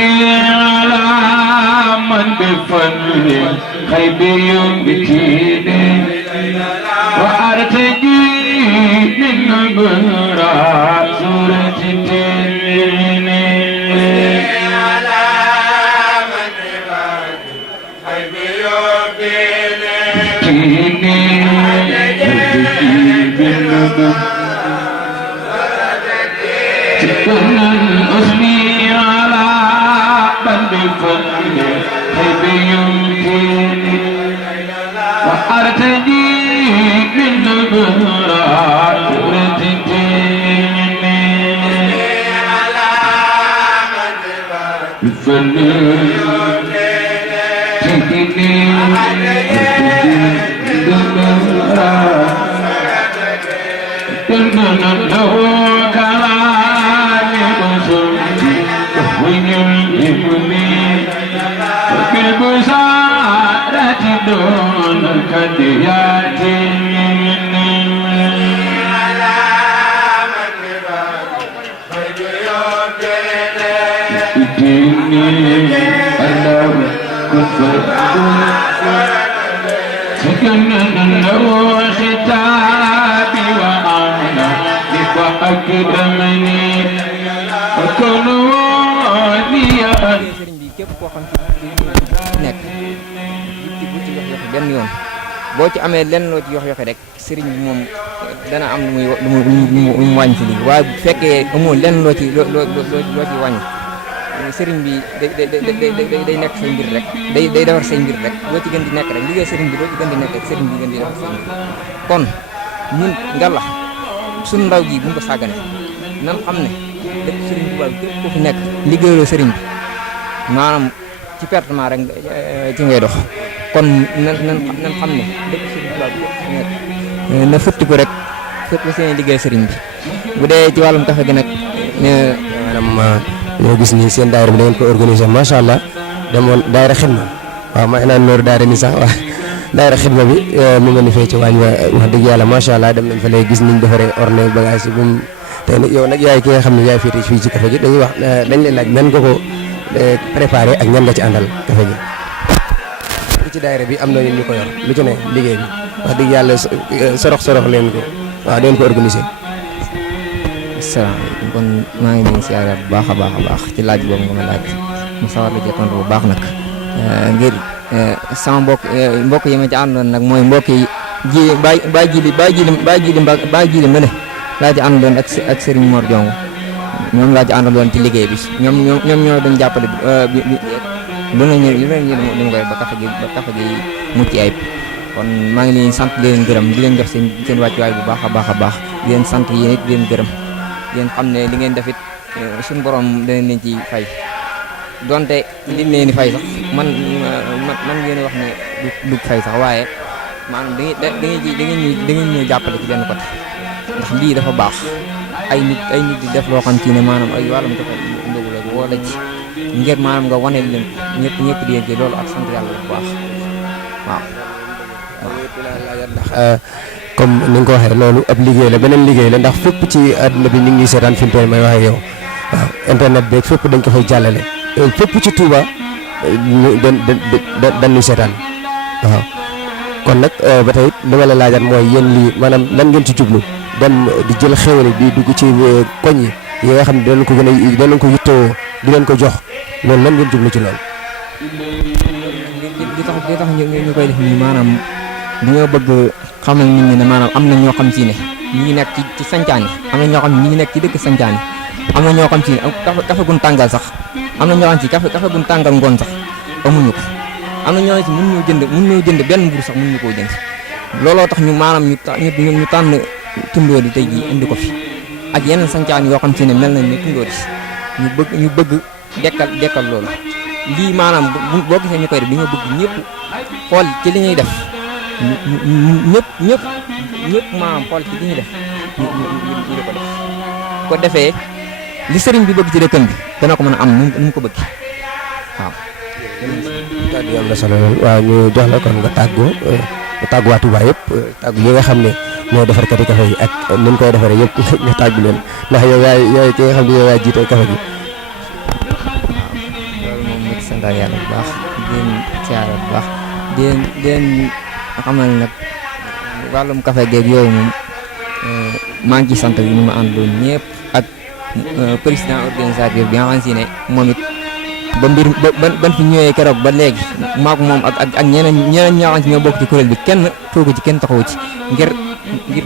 على من بفضل خيب يمكنني وأرتجي من البراء سورة التنين على من بفضل خيب يمكنني أثني على من بفضل خيب يمكنني وأرتدي من البراء سورة التنين على من بفضل بالبشارة دون الكديات على من بفضل الله كفر سكن له ختابي وأنا فأكرمني وكونوا لي sëriñ bi képp koo xam ci nekk bu ci yox yoxi benn yoon boo ci amee lenn loo ci yox yoxi rek sëriñ bi moom dana am lu mu wàññi ci lii waaye bu fekkee amoo lenn loo ci wàññi sëriñ bi day nekk say mbir rek day defar say mbir rek loo ci gën di nekk rek liggéey sëriñ bi loo ci gën di nekk rek sëriñ bi gën di defar say mbir kon ñun ngalla suñu ndaw gi buñ ko sàggane nan xam ne dëkk sëriñ Tuubaa képp ku fi nekk liggéeyaloo sëriñ bi maanaam ci pertement rek ci ngay dox kon nan xam ne dëkk sëriñ Tuubaa képp ku fi nekk na futti ko rek fépp seen liggéey sëriñ bi bu dee ci wàllum kafe gi nag maanaam ñoo gis ni seen daayira bi da ngeen ko organisé macha allah demoon daayira xidma waaw ma naan nooru daayira ni sax waaw daayira xidma bi mu nga ni fee ci waañ wax dëgg yàlla macha allah dem nañ fa léegi gis niñ defaree orne bagage yi bum tey nag yow nag yaay ki nga xam ne yaay féete fii ci café gi dañuy wax dañ lay laaj nan nga ko préparé ak ñan nga ci àndal café gi ci daayira bi am na ñu ko yor lu ci ne liggéey bi wax dëgg yàlla sorox leen ko waaw dañ ko organisé. asalaamaaleykum kon maa ngi leen di siyaare bu baax a baax ci laaj boobu nga ma laaj mu sawar la ci tontu bu baax nag ngir sama mbokk yi ma ci àndoon nag mooy mbokk yi bàyyi jili ma ne laa ci àndoon ak Serigne Mor Diongo ñoom laa ci àndaloon ci liggéey bi ñoom ñoo doon jàppale lu nañu li ma koy ba kafe gi mucc ayib kon maa ngi leen sant di leen gërëm di leen jox seen wàccuwaay bu baax a baax di leen sant yéen it di leen gërëm ngeen xam ne li ngeen def it suñu borom danañ leen ci fay donte li leen di fay sax man ngeen wax ne du fay sax waaye maanaam da ngeen ñëw jàppale ci benn côté ndax lii dafa baax ay nit di def loo xam ci ne maanaam ay wàllum dafa ndogu la wala ci ngir maanaam nga wane leen ñëpp di yëg loolu ak sant yàlla bu baax waaw. ndax comme ni nga ko waxee loolu ab liggéey la beneen liggéey la ndax fépp ci àdduna bi ñu ngi seetaan fi mu toll may waxee yow waaw internet beeg fépp dañ ko fay jàllale fépp ci Touba dañuy seetaan waaw kon nag ba tey li ma la laajaat mooy yéen lii maanaam lan ngeen ci jublu dem di jël xéwal di dugg ci koñ yi nga xam ne danañ ko gën a danañ ko yittewoo di leen ko jox loolu lan ngeen jublu ci loolu. li tax ñu koy def nii maanaam dañoo bëgg xamal nit ñi ne maanaam am na ñoo xam si ne ñi ngi nekk ci sancaan yi am na ñoo xam ne ñi ngi nekk ci dëkk sancaan yi am na ñoo xam si ne kafe gun tàngal sax am na ñoo xam si kafe gun tàngal ngoon sax amuñu ko am na ñoo xam si mën ñoo jënd benn mburu sax mën ñu koo jënd looloo tax ñu maanaam ñu tànn tundóo di tey jii indi ko fi ak yeneen sancaan yoo xam si ne mel nañ ne tundóo di ñu bëgg dekkal loolu lii maanaam boo gisee ñu koy def dañoo bëgg ñëpp xool ci li ñuy def ñëpp maanaam xool ci li ñuy def ñu di ko def ko defee li sëriñ bi bëgg ci dëkkam bi dana ko mën a am nu mu ko bëgg waaw. kàddu yi am na solo lool waaw ñu jox la kon nga tàggu waa Touba yëpp tàggu yi nga xam ne ñoo defarkati kafe yi ak ni ñu koy defaree yëpp nga tàggu leen ndax yow yaay ki nga xam ne yow yaay jiite kafe gi. santaat yàlla bu baax di leen siyaare bu baax di leen xamal nag wàllum café geeg yooyu moom maa ngi ci sant bi ñu ma àndoon ñëpp ak président organisateur bi nga xam si ne moom it ba mbir ban fi ñëwee keroog ba léegi maak moom ak ñeneen ñoo xam si ñoo bokk ci kuréel bi kenn toogu ci kenn taxawu ci ngir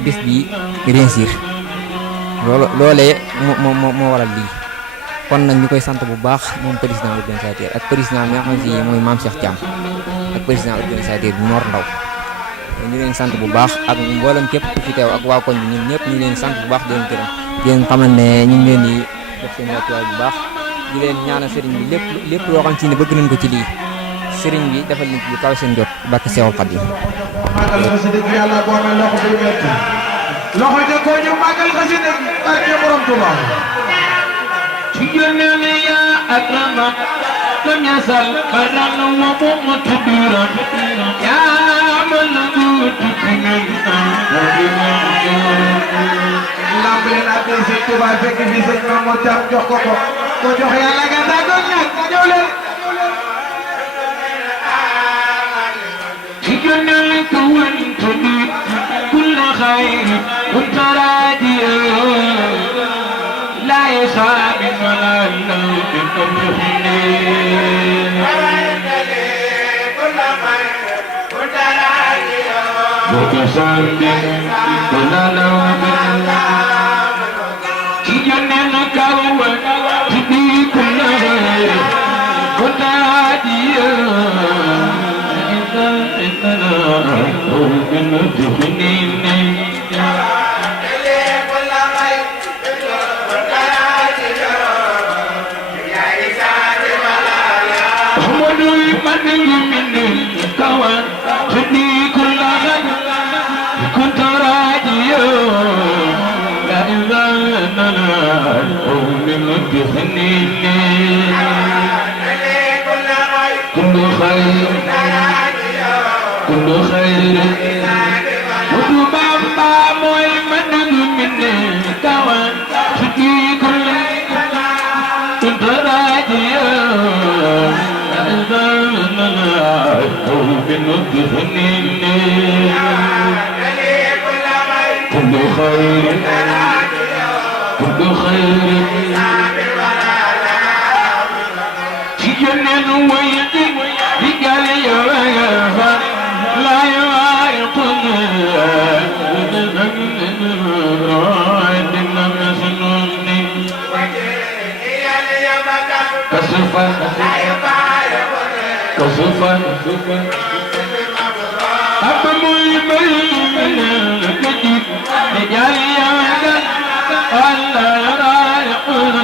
bis bi réussir loolee moo waral lii kon nag ñu koy sant bu baax moom président organisateur ak président bi nga xam si mooy Mame Cheikh Thiam ak président organisateur bi Mor Ndaw ñu leen sant bu baax ak mboolem képp ku fi teew ak waa koñ bi ñun ñëpp ñu leen sant bu baax di leen gërëm di leen xamal ne ñu ngi leen di def seen wàccuwaay bu baax di leen ñaanal sëriñ bi lépp loo xam si ne bëgg nañ ko ci lii sëriñ bi defal nit lu kaw seen jot barke Seexul Xadiim loxo ja ko ñu màggal xasida barke borom Tuuba ci yónnee ya akrama lam yasal baran wa mutadira ya man tukunun lamb leen ak Sëñ Tuuba fekk fi Sëñ Mamour Thiam jox ko jox yàlla nga dago ñak ñëw leen ci yónnee ko won tuddi كل خير كنت راجيا لا يخاف ولا يلوم المحنين كل خير كنت راجيا وكسرت كل لوم تجنن كون تبي كل خير كنت راجيا كل خير كل خير وتبابا موي من من كوان تجي كل كنت راجيا كل خير كل خير تجنن ويدي رجال يا لا يعرفون كسفا كسفا أبو المؤمن كجيب رجال يا الله يعرفون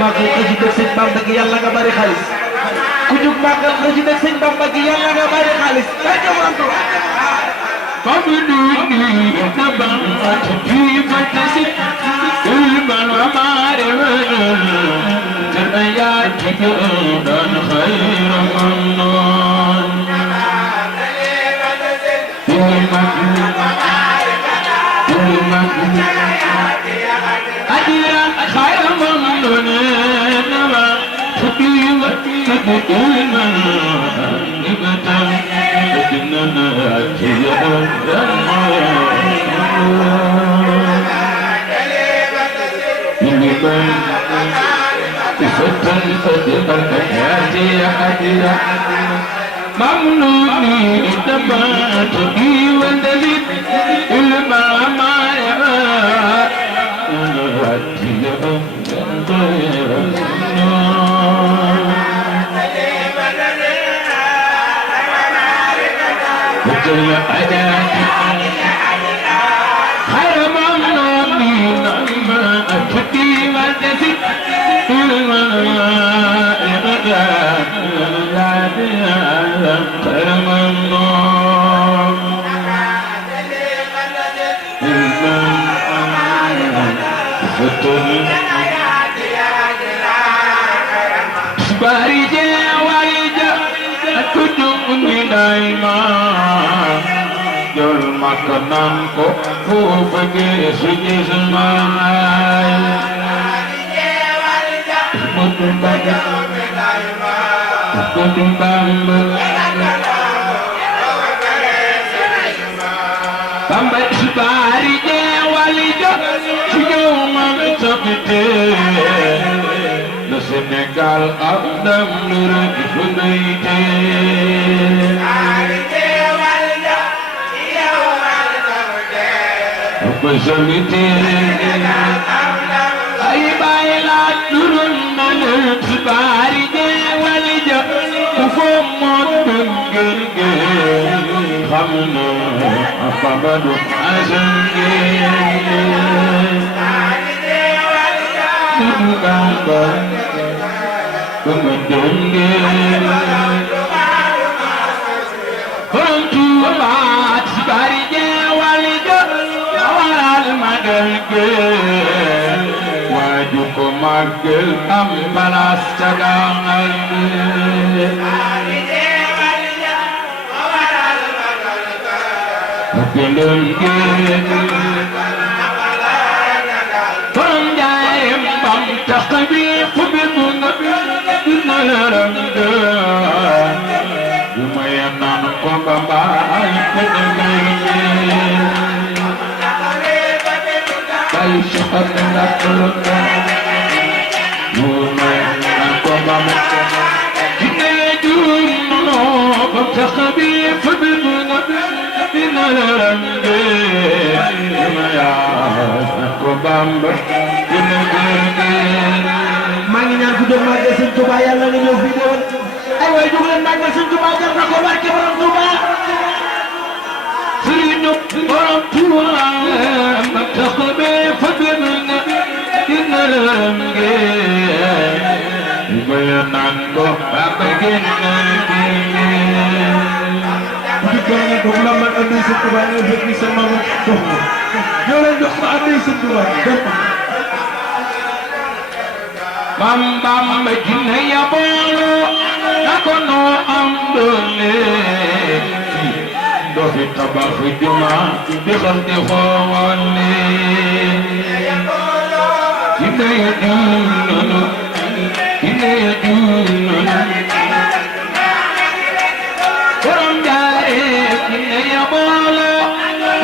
màggal xasida Sëñ Bamba gi yàlla nga bari xaalis ku jug màggal xasida Sëñ Bamba gi yàlla nga bari xaalis ممنوني تبات بي ولدت المعمار makanan ko bagi suci semai sampai sebari walijo sejauh mengcapite le Senegal abdam nurut funaite Bersambiti ay bailat turun malut sebari walijo kufumot bengerge khamna apa badu azange Nubamba kumedenge Kontu amat sebari walijo waju ko magel am balas cagangan Pelengge Penjaim bam takbi kubibun Nalarangga Lumayanan ko bambai penengge Syukur nak keluknya Lumayan aku mamak Kita juno Bertakbir Fabibuna Binalarangge Lumayan aku bamba Manginang kudung maga sentuh bayang lang ninyo video Ay way dugulan maga sentuh bayang na kubar ke orang tua Sinuk orang tua Bertakbir Fabibuna Binalarangge Lumayan aku Babagin Jangan doglaman anday sentuh bayang Biar bisa mamak Jangan doglaman anday sentuh bayang Bambam jinaya bolo nakono ambole do fi tabakh juma bi khalti khawani jinaya dunu jinaya dunu koram jare jinaya bolo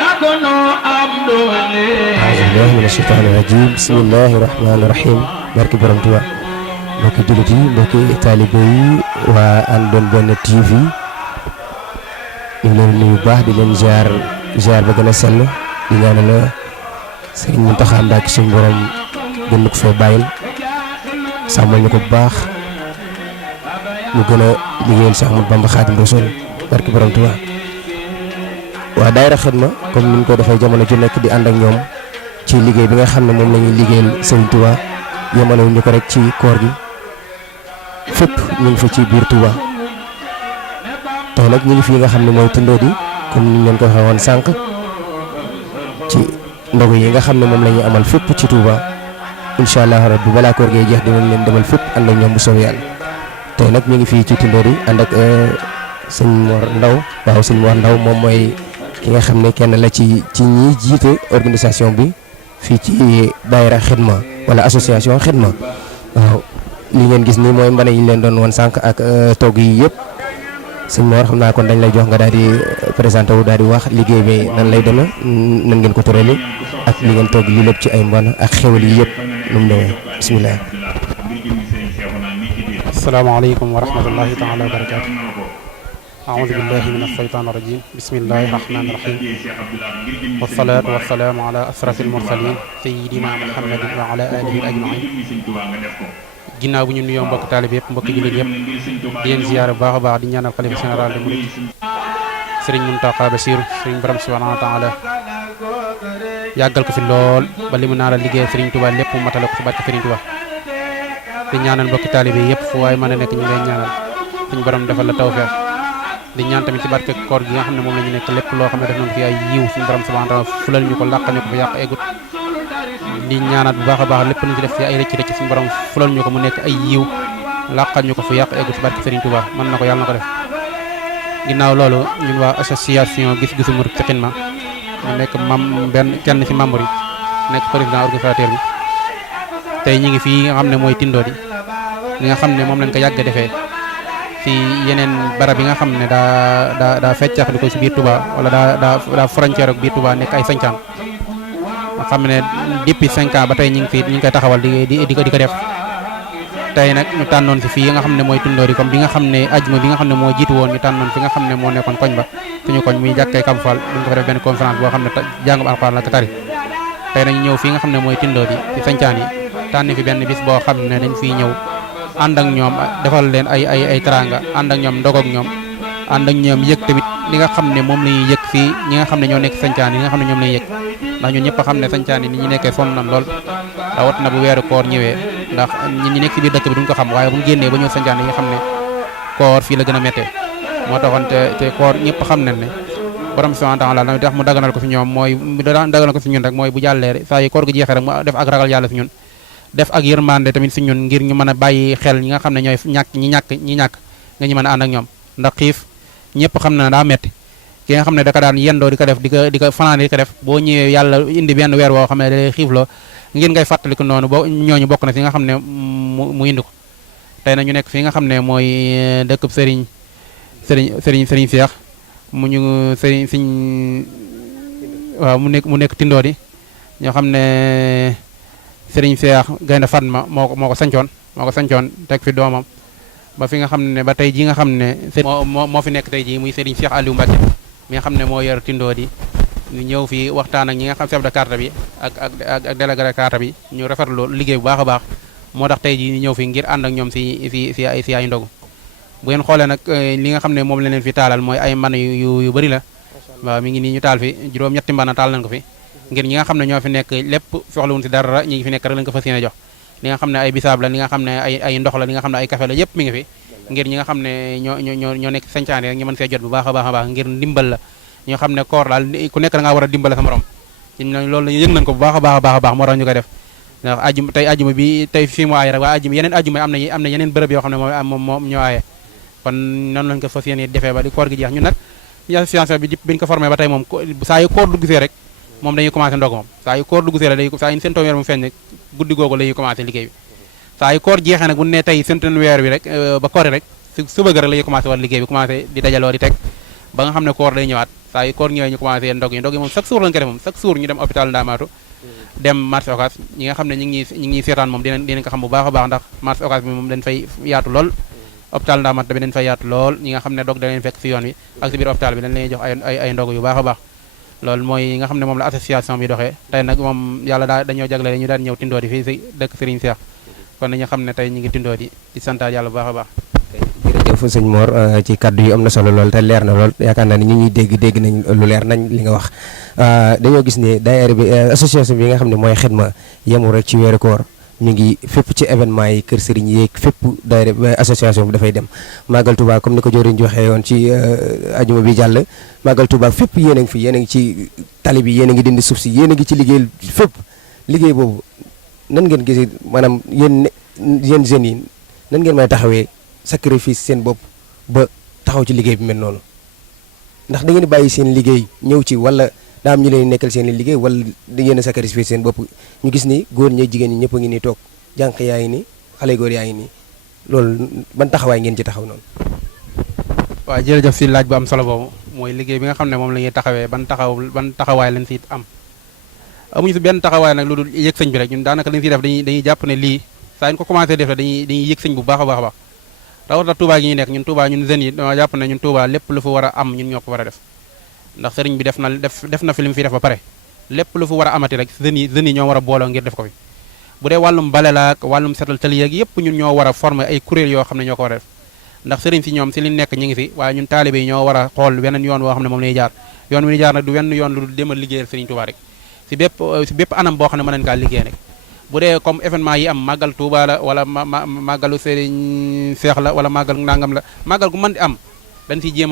nakono ambole A'udzubillahi minasyaitonir rajim. Bismillahirrahmanirrahim. Barke borom Tuubaa mbokki jullit yi mbokki taalibe yi waa Andoon Benn TV ñu ngi leen nuyu baax di leen ziar ba gën a sell di ñaanal Sëriñ Muntaxa Mbàkke suñu borom gën ko fee bàyyil sàmmal ñu ko bu baax mu gën a liggéeyal Seex Ahmadu Bamba Xaadimu Rasuul barke borom Tuubaa waa daayira Xidma comme ni ñu ko defee jamono ju nekk di ànd ak ñoom ci liggéey bi nga xam ne moom la ñuy liggéeyal Sëriñ Tuubaa yemalewu ñu ko rek ci koor gi fépp ñu ngi fa ci biir Touba tey nag ñu ngi fii nga xam ne mooy Tindodi comme ni ñu leen ko waxee woon sànq ci ndogu yi nga xam ne moom la ñuy amal fépp ci Touba incha allah rabbi balaa koor gee jeex dinañ leen demal fépp ànd ak ñoom bu soobee yàlla tey nag ñu ngi fii ci Tindodi ànd ak sëñ Mor Ndaw waaw sëñ Mor Ndaw moom mooy ki nga xam ne kenn la ci ñi jiite organisation bi fii ci daayira Xidma wala association Xidma waaw li ngeen gis nii mooy mbana yi ñu leen doon woon sànq ak togg yi yëpp sëñ Mor xam naa kon dañ lay jox nga daal di présenté wu daal di wax liggéey bi nan lay demee nan ngeen ko tërale ak li ngeen togg yi lépp ci ay mbana ak xewal yi yëpp nu mu demee bisimilah. asalaamaaleykum wa rahmatullahi taala wa barakaatu. أعوذ بالله من الشيطان الرجيم بسم الله الرحمن الرحيم والصلاة والسلام على أشرف المرسلين سيدنا محمد وعلى آله أجمعين ginnaaw bu ñu nuyoo mbokk taalib yëpp mbokk jullit yëpp di leen ziyaare bu baax a baax di ñaanal xalifa général de Mouride sëriñ Mountakha Bassirou sëriñ borom subhanahu wa taala yàggal ko fi lool ba li mu naa la liggéey sëriñ Touba lépp mu matale ko ci barke sëriñ Touba di ñaanal mbokki taalibe yëpp fu waaye mën a nekk ñu ngi lay ñaanal suñu borom defal la tawfeex di ñaan tamit ci barke koor gi nga xam ne moom la ñu nekk lépp loo xam ne def nañ fi ay yiw suñu borom subhanahu wa taala fulal ñu ko làqal ñu ko fa yàq egut di ñaanaat bu baax a baax lépp lu ñu ci def ci ay rëcc rëcc suñu borom fulal ñu ko mu nekk ay yiw làqal ñu ko fa yàq egut ci barke sëriñ Touba mën na ko yàlla na ko def ginnaaw loolu ñun waa association gis-gisu murid ci Xidma mu nekk kenn ci membre yi nekk président organisateur bi tey ñi ngi fii nga xam ne mooy Tindodi li nga xam ne moom lañ ko yàgg defee ci yeneen barab yi nga xam ne daa feccax di ko ci biir Touba wala daa frontière ak biir Touba nekk ay sañcaan nga xam ne depuis 5 ans ba tey ñi ngi koy taxawal di ko def tey nag ñu tànnoon fi fii nga xam ne mooy Tindodi comme bi nga xam ne ajuma bi nga xam ne moo jiitu woon ñu tànnoon fi nga xam ne moo nekkoon koñ ba suñu koñ muy jàkkee Kabou Fall duñ ko fa def benn conférence boo xam ne jàngum alxuraan la ko tari tey nañu ñëw fii nga xam ne mooy Tindodi ci sañcaan yi tànn fi benn bis boo xam ne dañ fiy ñëw ànd ak ñoom defal leen ay teraanga ànd ak ñoom ndog ak ñoom ànd ak ñoom yëg tamit li nga xam ne moom la ñuy yëg fii ñi nga xam ne ñoo nekk sañcaan yi nga xam ne ñoom la ñuy yëg ndax ñun ñëpp a xam ne sañcaan yi ni ñu nekkee sonn nañ lool rawat na bu weeru koor ñëwee ndax ñi nekk ci biir dëkk bi duñ ko xam waaye bu ñu génnee ba ñëw sañcaan yi nga xam ne koor fii la gën a méttee moo taxoon te koor ñëpp xam nañ ne borom subhanahu wa ta'ala la tax mu daganal ko fi ñoom mooy mu daganal ko fi ñun rek mooy bu jàllee saa yi koor gi jeexee rek mu def ak ragal yàlla fi ñun def ak yërmande tamit si ñun ngir ñu mën a bàyyi xel ñi nga xam ne ñooy ñàkk nga ñu mën a ànd ak ñoom ndax xiif ñëpp xam na daa metti ki nga xam ne daka daan yendoo di ko def di ko fanaan di ko def boo ñëwee yàlla indi benn weer woo xam ne day xiifloo ngir ngay fàttaliku noonu boo ñooñu bokk na si nga xam ne mu indi ko tey na ñu nekk fi nga xam ne mooy dëkkub sëriñ Seex mu ñu sëriñ waaw mu nekk Tindodi ñoo xam ne sëriñ Seex Gaynde Fatma moo ko sancoon teg fi doomam ba fi nga xam ne ba tey ji nga xam ne moo fi nekk tey ji muy sëriñ Cheikh Aliou Mbacke mi nga xam ne moo yor Tindodi ñu ñëw fii waxtaan ak ñi nga xam chef de carte bi ak délégué de carte bi ñu rafetlu liggéey bu baax a baax moo tax tey ji ñu ñëw fi ngir ànd ak ñoom si ay ndogu bu ngeen xoolee nag li nga xam ne moom la leen fi taalal mooy ay mban yu bëri la waaw mi ngi nii ñu taal fi juróom-ñetti mbana taal nañ ko fi ngir ñi nga xam ne ñoo fi nekk lépp soxlawuñ si dara ñi ngi fi nekk rek lañ ko fas yéene jox li nga xam ne ay bisaab la li nga xam ne ay ndox la li nga xam ne ay café la yëpp mi ngi fi ngir ñi nga xam ne ñoo nekk sañcaane rek ñu mën see jot bu baax a baax ngir ndimbal la ñoo xam ne koor daal ku nekk da ngaa war a dimbale sa morom loolu yëg nañ ko bu baax a baax moo tax ñu koy def ndax ajuma bi tey fii mu aaye rek waaye yeneen ajuma am na yeneen bërëb yoo xam ne moom ñoo aaye kon noonu lañ ko fas yéene defee ba di koor gi jeex ñun nag association bi biñ ko formé ba tey moom saa yu koor duggsee rek moom dañuy commencé ndog moom saa yu koor duggsee rek saa yu seen weer mu feeñ rek guddi googu la ñuy commencé liggéey bi saa yu koor jeexee nag bu ne tey seen weer bi rek ba koor rek suba ga rek la ñuy commencé war liggéey bi commencé di dajaloo di teg ba nga xam ne koor day ñëwaat saa yu koor ñëwee ñu commencé ndog yi moom chaque jour lañ ko def moom chaque jour ñu dem hôpital Ndamatou dem marché Ocass ñi nga xam ne ñi ngi seetaan moom dinañ ko xam bu baax a baax ndax marché Ocass bi moom dañ fay yaatu lool hôpital Ndamatou tamit dañ fay yaatu lool ñi nga xam ne dog da leen fekk si yoon wi ak si biir hôpital bi dañ leen jox ay ndog yu baax a baax loolu mooy nga xam ne moom la association bi doxee tey nag moom yàlla dañoo jagleel ñu daan ñëw Tindodi fii si dëkk Serigne Cheikh kon nañu xam ne tey ñu ngi Tindodi di santaat yàlla bu baax a baax jërëjëf sëñ Mor ci kaddu yi am na solo lool te leer na lool yaakaar naa ne ñu ñuy dégg nañ lu leer nañ li nga wax dañoo gis ne daayira bi association bi nga xam ne mooy Xidma yemul rek ci weeru koor mi ngi fépp ci événement yi kër sëriñ yeeg fépp daayira association bi dafay dem Magal Touba comme ni ko joriñ joxee woon ci ajuma bi jàll Magal Touba fépp yéen a ngi fi yéen a ngi ci tali bi yéen a ngi dindi suuf si yéen a ngi ci liggéey fépp liggéey boobu nan ngeen gisee maanaam yéen jeunes yi nan ngeen may taxawee sacrifice seen bopp ba taxaw ci liggéey bi mel noonu ndax da ngeen di bàyyi seen liggéey ñëw ci wala daa am ñu leen nekkal seen liggéey wala da ngeen a sacrifice seen bopp ñu gis ni góor ñi jigéen ñi ñëpp a ngi nii toog jànq yaa ngi nii xale góor yaa ngi nii loolu ban taxawaay ngeen ci taxaw noonu. waaw jërëjëf si laaj bu am solo boobu mooy liggéey bi nga xam ne moom la ñuy taxawee ban taxawaay lañ si am amuñu si benn taxawaay nag lu dul yëg sëñ bi rek ñun daanaka li ñu siy def dañuy jàpp ne lii saa ñu ko commencé def dañuy yëg sëñ bu baax a baax rawatina Touba gi ñu nekk ñun Touba ñun jeunes yi dama jàpp ne ñun Touba lépp lu fa war a am ñun ñoo ko war a def ndax sëriñ bi def na fi li mu fi def ba pare lépp lu fa war a amati rek jeunes yi ñoo war a booloo ngir def ko fi bu dee wàllum bale la ak wàllum setal tali yeeg yëpp ñun ñoo war a former ay kuréel yoo xam ne ñoo ko war a def ndax sëriñ si ñoom si li nekk ñi ngi fi waaye ñun taalibe yi ñoo war a xool weneen yoon woo xam ne moom lay jaar yoon wi ni jaar nag du wenn yoon lu demal liggéeyal Sëriñ Tuubaa rek si bépp anam boo xam ne mën nañ kaa liggéey rek bu dee comme événement yi am màggal Tuubaa la wala màggalu Sëriñ Seex la wala màggal nangam la màggal gu mën di am dañ siy jéem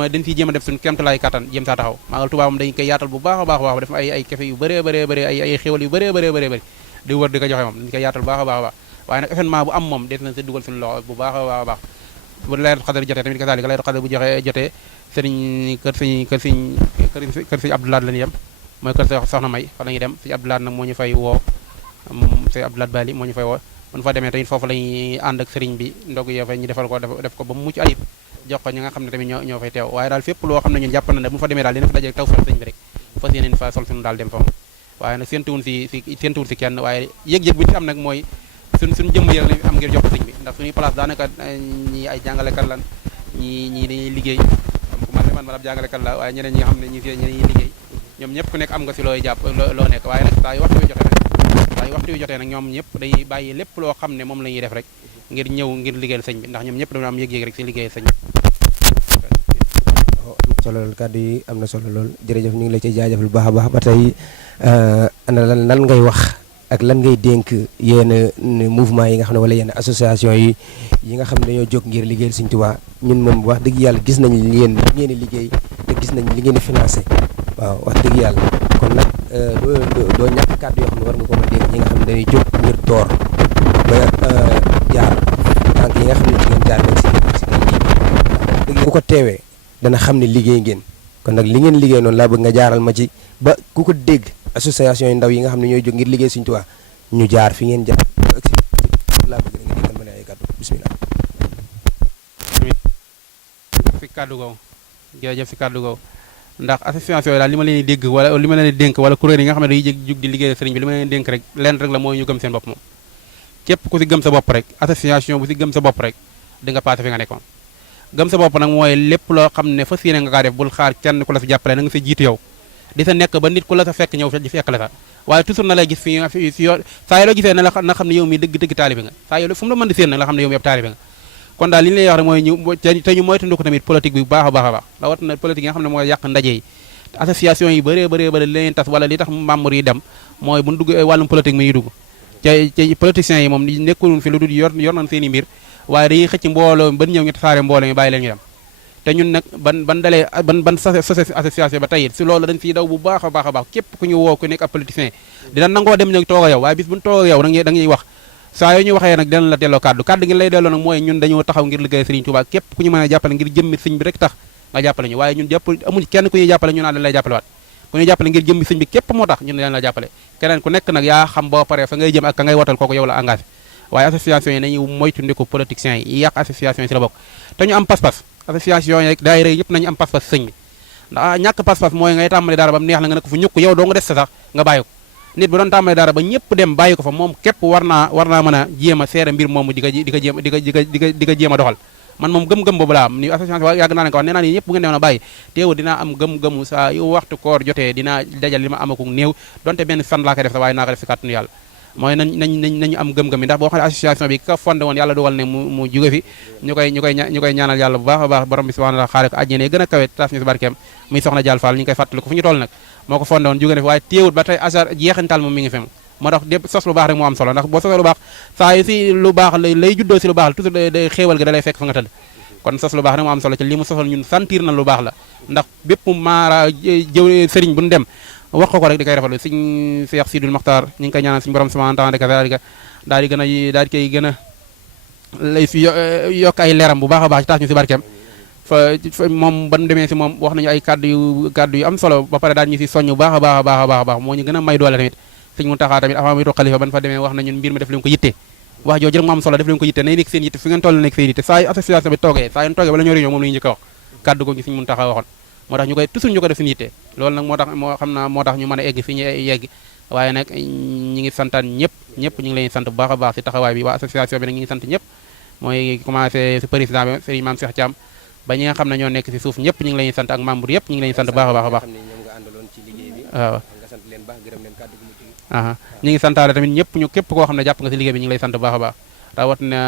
a def suñu kéemtalaay kattan jéem saa taxaw màggal Tuubaa moom dañ koy yaatal bu baax a baax def ay kefe yu bëree bëri ay xéwal yu bëree bëri di wër di ko joxe moom dañ koy yaatal bu baax a baax waaye nag événement bu am moom des na si dugal suñu loxo bu baax a baax bu laylatul xadar jotee tamit ka saalika laylatul xadar bu jotee sëriñ kër sëriñ Abdoulaye lañu yem mooy kër soxna May fa la ñuy dem sëriñ Abdoulaye nag moo ñu fay woo sëriñ Abdoulaye Bali moo ñu fay woo bu ñu fa demee tamit foofu la ñuy ànd ak sëriñ bi ndog yo fay ñu defal ko def ko ba mu mucc ayib jox ko ñi nga xam ne tamit ñoo fay teew waaye daal fépp loo xam ne ñun jàpp na ne bu ñu fa demee daal dina fa daje taw fa sëriñ bi rek fas yéeneen fa sol suñu daal dem fa moom waaye nag séentuwul si kenn waaye yëg-yëg bi ñu am nag mooy suñ jëmm yëg lañu am ngir jox ko sëriñ bi ndax suñuy place daanaka ñi ay jàngalekat lan ñii dañuy liggéey man ab jàngalekat la waaye ñeneen ñi nga xam ne ñi ñeneen ñi liggéey ñoom ñëpp ku nekk am nga si looy jàpp loo nekk waaye nag saa yu waxtu yu jotee nag ñoom ñëpp day bàyyi lépp loo xam ne moom la ñuy def rek ngir ñëw ngir liggéeyal sëñ bi ndax ñoom ñëpp dañoo am yëg-yëg rek si liggéeyal sëñ bi solo lool kàddu yi am na solo lool jërëjëf ñu ngi la ci jaajëfal bu baax a baax ba tey ana lan ngay wax ak lan ngay dénk yenn mouvement yi nga xam ne wala yenn association yi nga xam ne dañoo jóg ngir liggéeyal Sëriñ Tuubaa ñun moom wax dëgg yàlla gis nañ yéen li ngeen di liggéey te gis nañ li ngeen di financé waaw wax dëgg yàlla kon nag doo ñàkk kàddu yoo xam ne war nga ko mën a dénk ñi nga xam ne dañuy jóg ngir door ba jaar tànk yi nga xam ne ngeen jaar nañ si dëgg ku ko teewee dana xam ne liggéey ngeen kon nag li ngeen liggéey noonu laa bëgg nga jaaral ma ci ba ku ko dégg association yu ndaw yi nga xam ne ñooy jóg ngir liggéey Sëriñ Tuubaa ñu jaar fi ngeen jaar laa bëgg nga déggal ma ne ay kàddu bismillah fi kàddu googu jërëjëf fi kàddu googu ndax association yi daal li ma leen di dégg wala li ma leen di dénk wala kuréel yi nga xam ne dañuy jóg di liggéey sëriñ bi li ma leen di dénk rek leen rek la mooy ñu gëm seen bopp moom képp ku si gëm sa bopp rek association bu si gëm sa bopp rek di nga passé fi nga nekkoon gëm sa bopp nag mooy lépp loo xam ne fas yéene nga kaa def bul xaar kenn ku la si jàppale na nga sa jiitu yow di sa nekk ba nit ku la sa fekk ñëw di fekk la sa waaye toujours na lay gis fi saa yoo la gisee na xam ne yow mi dëgg taalibe nga saa yoo fu mu la mën di séen nag la xam ne yow mi ab taalibe nga kon daal li ñu lay wax rek mooy te ñu moytandiku tamit politique bi bu baax a baax rawatina politique yi nga xam ne mooy yàq ndaje yi association yi bëree li leen tas wala li tax membre yi dem mooy bu ñu dugg wàllum politique mi ñuy dugg te politiciens yi moom nekkul fi lu dul yor nañ seen i mbir waaye dañuy xëcc mbooloo ban ñëw ñu tasaare mbooloo mi bàyyi leen ñu dem te ñun nag ban association ba tey si loolu dañ siy daw bu baax a baax képp ku ñu woo ku nekk ab politicien dina nangoo dem nag toog a yow waaye bis bu ñu toog a yow da ngay wax saa yoo ñu waxee nag dinañ la delloo kàddu gi lay delloo nag mooy ñun dañoo taxaw ngir liggéey Serigne Touba képp ku ñu mën a jàppale ngir jëmmi sëñ bi rek tax nga jàppale ñu waaye ñun amuñ kenn ku ñuy jàppale ñu naan dañ lay jàppale waat ku ñuy jàppale ngir jëmmi sëñ bi képp moo tax ñun dañ la jàppale keneen ku nekk nag yaa xam boo paree fa ngay jëm ak ka ngay watal kooku yow la engagé waaye association yi nañu moytu ndiku politiciens yi yàq association yi si la bokk te ñu am pas-pas association yi rek daayira yëpp nañu am pas-pas sëñ bi ndax ñàkk pas-pas mooy ngay tàmbali dara ba mu neex la nga ne ko fu ñukk yow doo nga des sa sax nga bàyyi ko nit bu doon tàmbali dara ba ñëpp dem bàyyi ko fa moom képp war naa mën a jéem a seere mbir moomu di ko jéem a doxal man moom gëm-gëm boobu laa am ni association yàgg naa leen ko wax nee naa ni ñëpp bu ngeen demoon a bàyyi teewul dinaa am gëm-gëmu saa yu waxtu koor jotee dinaa dajal li ma amaku néew donte benn fan laa koy def sax waaye naa ko def si kàttanu yàlla mooy nañu am gëm-gëm yi ndax boo xam ne association bi ka fondé woon yàlla dogal ne mu jóge fi ñu koy ñaanal yàlla bu baax a baax borom bi subhanahu wa ta'ala xaare ko àjjana gën a kawe taas ñu si barkeem muy soxna Dial Fall ñu ngi koy fàttali ko fu ñu toll nag moo ko fondé woon jóge ne fi waaye téewul ba tey asar jeexintal moom mi ngi fi moo tax dépp sos lu baax rek moo am solo ndax boo sosee lu baax saa yu si lu baax lay juddoo si lu baax la toujours day xéewal gi da lay fekk fa nga tëdd kon sos lu baax rek moo am solo ci li mu sosal ñun sentir na lu baax la ndax bépp maara jëw sëriñ bu ñu dem wax ko rek di koy rafetlu sëñ Cheikh Sidul Mokhtar ñu ngi koy ñaanal suñu borom subhanahu wa ta'ala daal di koy gën a lay fi yokk ay leeram bu baax a baax ci taas ñu si barkeem fa moom ban demee si moom wax nañu ay kàddu yu am solo ba pare daal ñu si soññ bu baax a baax moo ñu gën a may doole tamit sëñ Mountakha tamit avant muy toog xalifa ban fa demee wax nañu mbir mi def leen ko yitte wax jooju rek mu am solo def leen ko yitte nay nekk seen yitte fi ngeen toll nekk seen yitte saa yu association bi toogee wala ñoo réunion moom la ñu njëkk a wax kàddu ko ñu sëñ Mountakha waxoon moo tax ñu koy toujours ñu ko def suñu yitte loolu nag moo tax ñu mën a egg fi ñu yegg waaye nag ñi ngi santaan ñëpp ñu ngi leen sant bu baax a baax si taxawaay bi waa association bi nag ñi ngi sant ñëpp mooy commencé si président bi Serigne Mame Cheikh Thiam ba ñi nga xam ne ñoo nekk si suuf ñëpp ñu ngi leen sant ak membre yëpp ñu ngi leen sant baax a baax a baax waaw ñu ngi santaale tamit ñëpp képp koo xam ne jàpp nga si liggéey bi ñu ngi lay sant baax a baax rawat na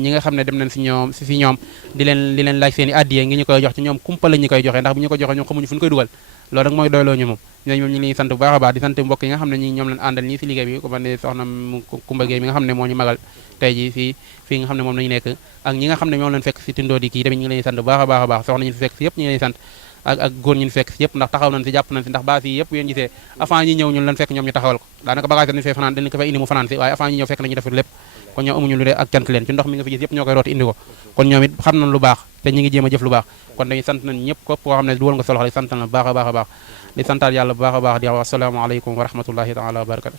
ñi nga xam ne dem nañ si ñoom di leen laaj seen i addiya ngi ñu koy jox ci ñoom kumpa la ñu koy joxe ndax bu ñu ko joxe ñoom xamuñu fu ñu koy dugal loolu rek mooy doyloo ñu moom ñooñu moom ñu ngi leen sant bu baax a baax di sant mbokk yi nga xam ne ñi ñoom lañ àndal ñii si liggéey bi ko man ne soxna Kumba Gueye mi nga xam ne moo ñu magal tey ji fii nga xam ne moom lañu nekk ak ñi nga xam ne moom lañ fekk si tindoo di kii tamit ñu ngi leen sant bu baax a baax soxna ñu fi fekk si yëpp ñu ngi leen sant ak góor ñu fekk si yëpp ndax taxaw nañ si jàpp nañ si ndax base yi yëpp yéen gisee avant ñi ñëw ñun lañ fekk ñoom ñu taxawal ko daanaka bagage dañu fee fanaan dañu ko fay indi mu fanaan si waaye avant ñi ñëw fekk nañu def lépp kon ñoom amuñu lu dee ak cant leen ci ndox mi nga fi gis yëpp ñoo koy rooti indi ko kon ñoom it xam nañ lu baax te ñi ngi jéem a jëf lu baax kon dañuy sant nañ ñëpp képp koo xam ne duwal nga solo xale sant na baax a baax a baax di santaat yàlla bu baax a baax di wax asalaamaaleykum wa rahmatullahi taala wa barakatu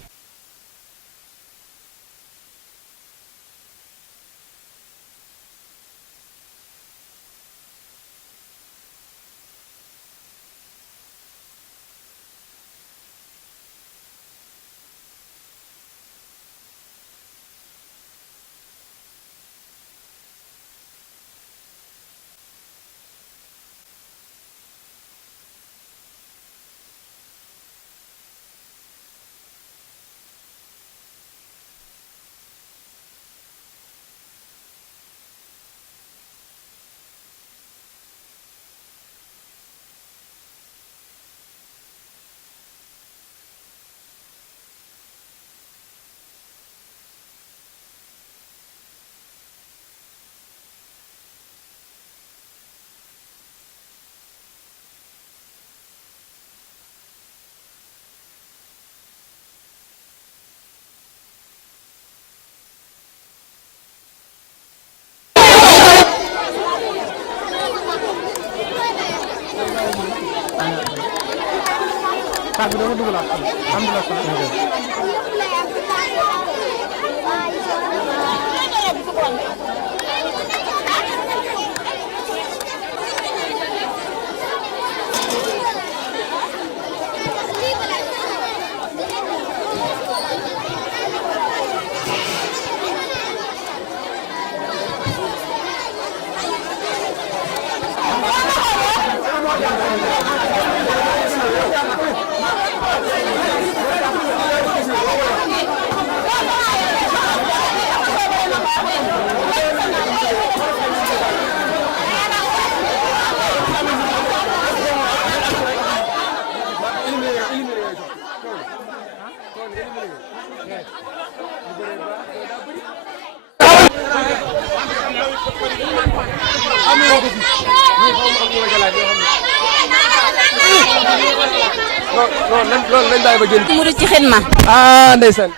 loolu lañ bàyyi ba génn. murid ci xidma. ah ndeysaan.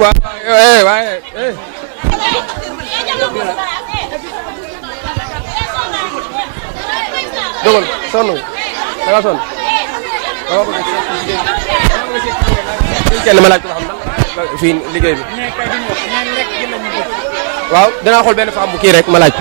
waaye. dogal sonn da nga sonn. kenn ma laaj ko xam nan fii liggéey bi. waaw dinaa xool benn femme bu kii rek ma laaj.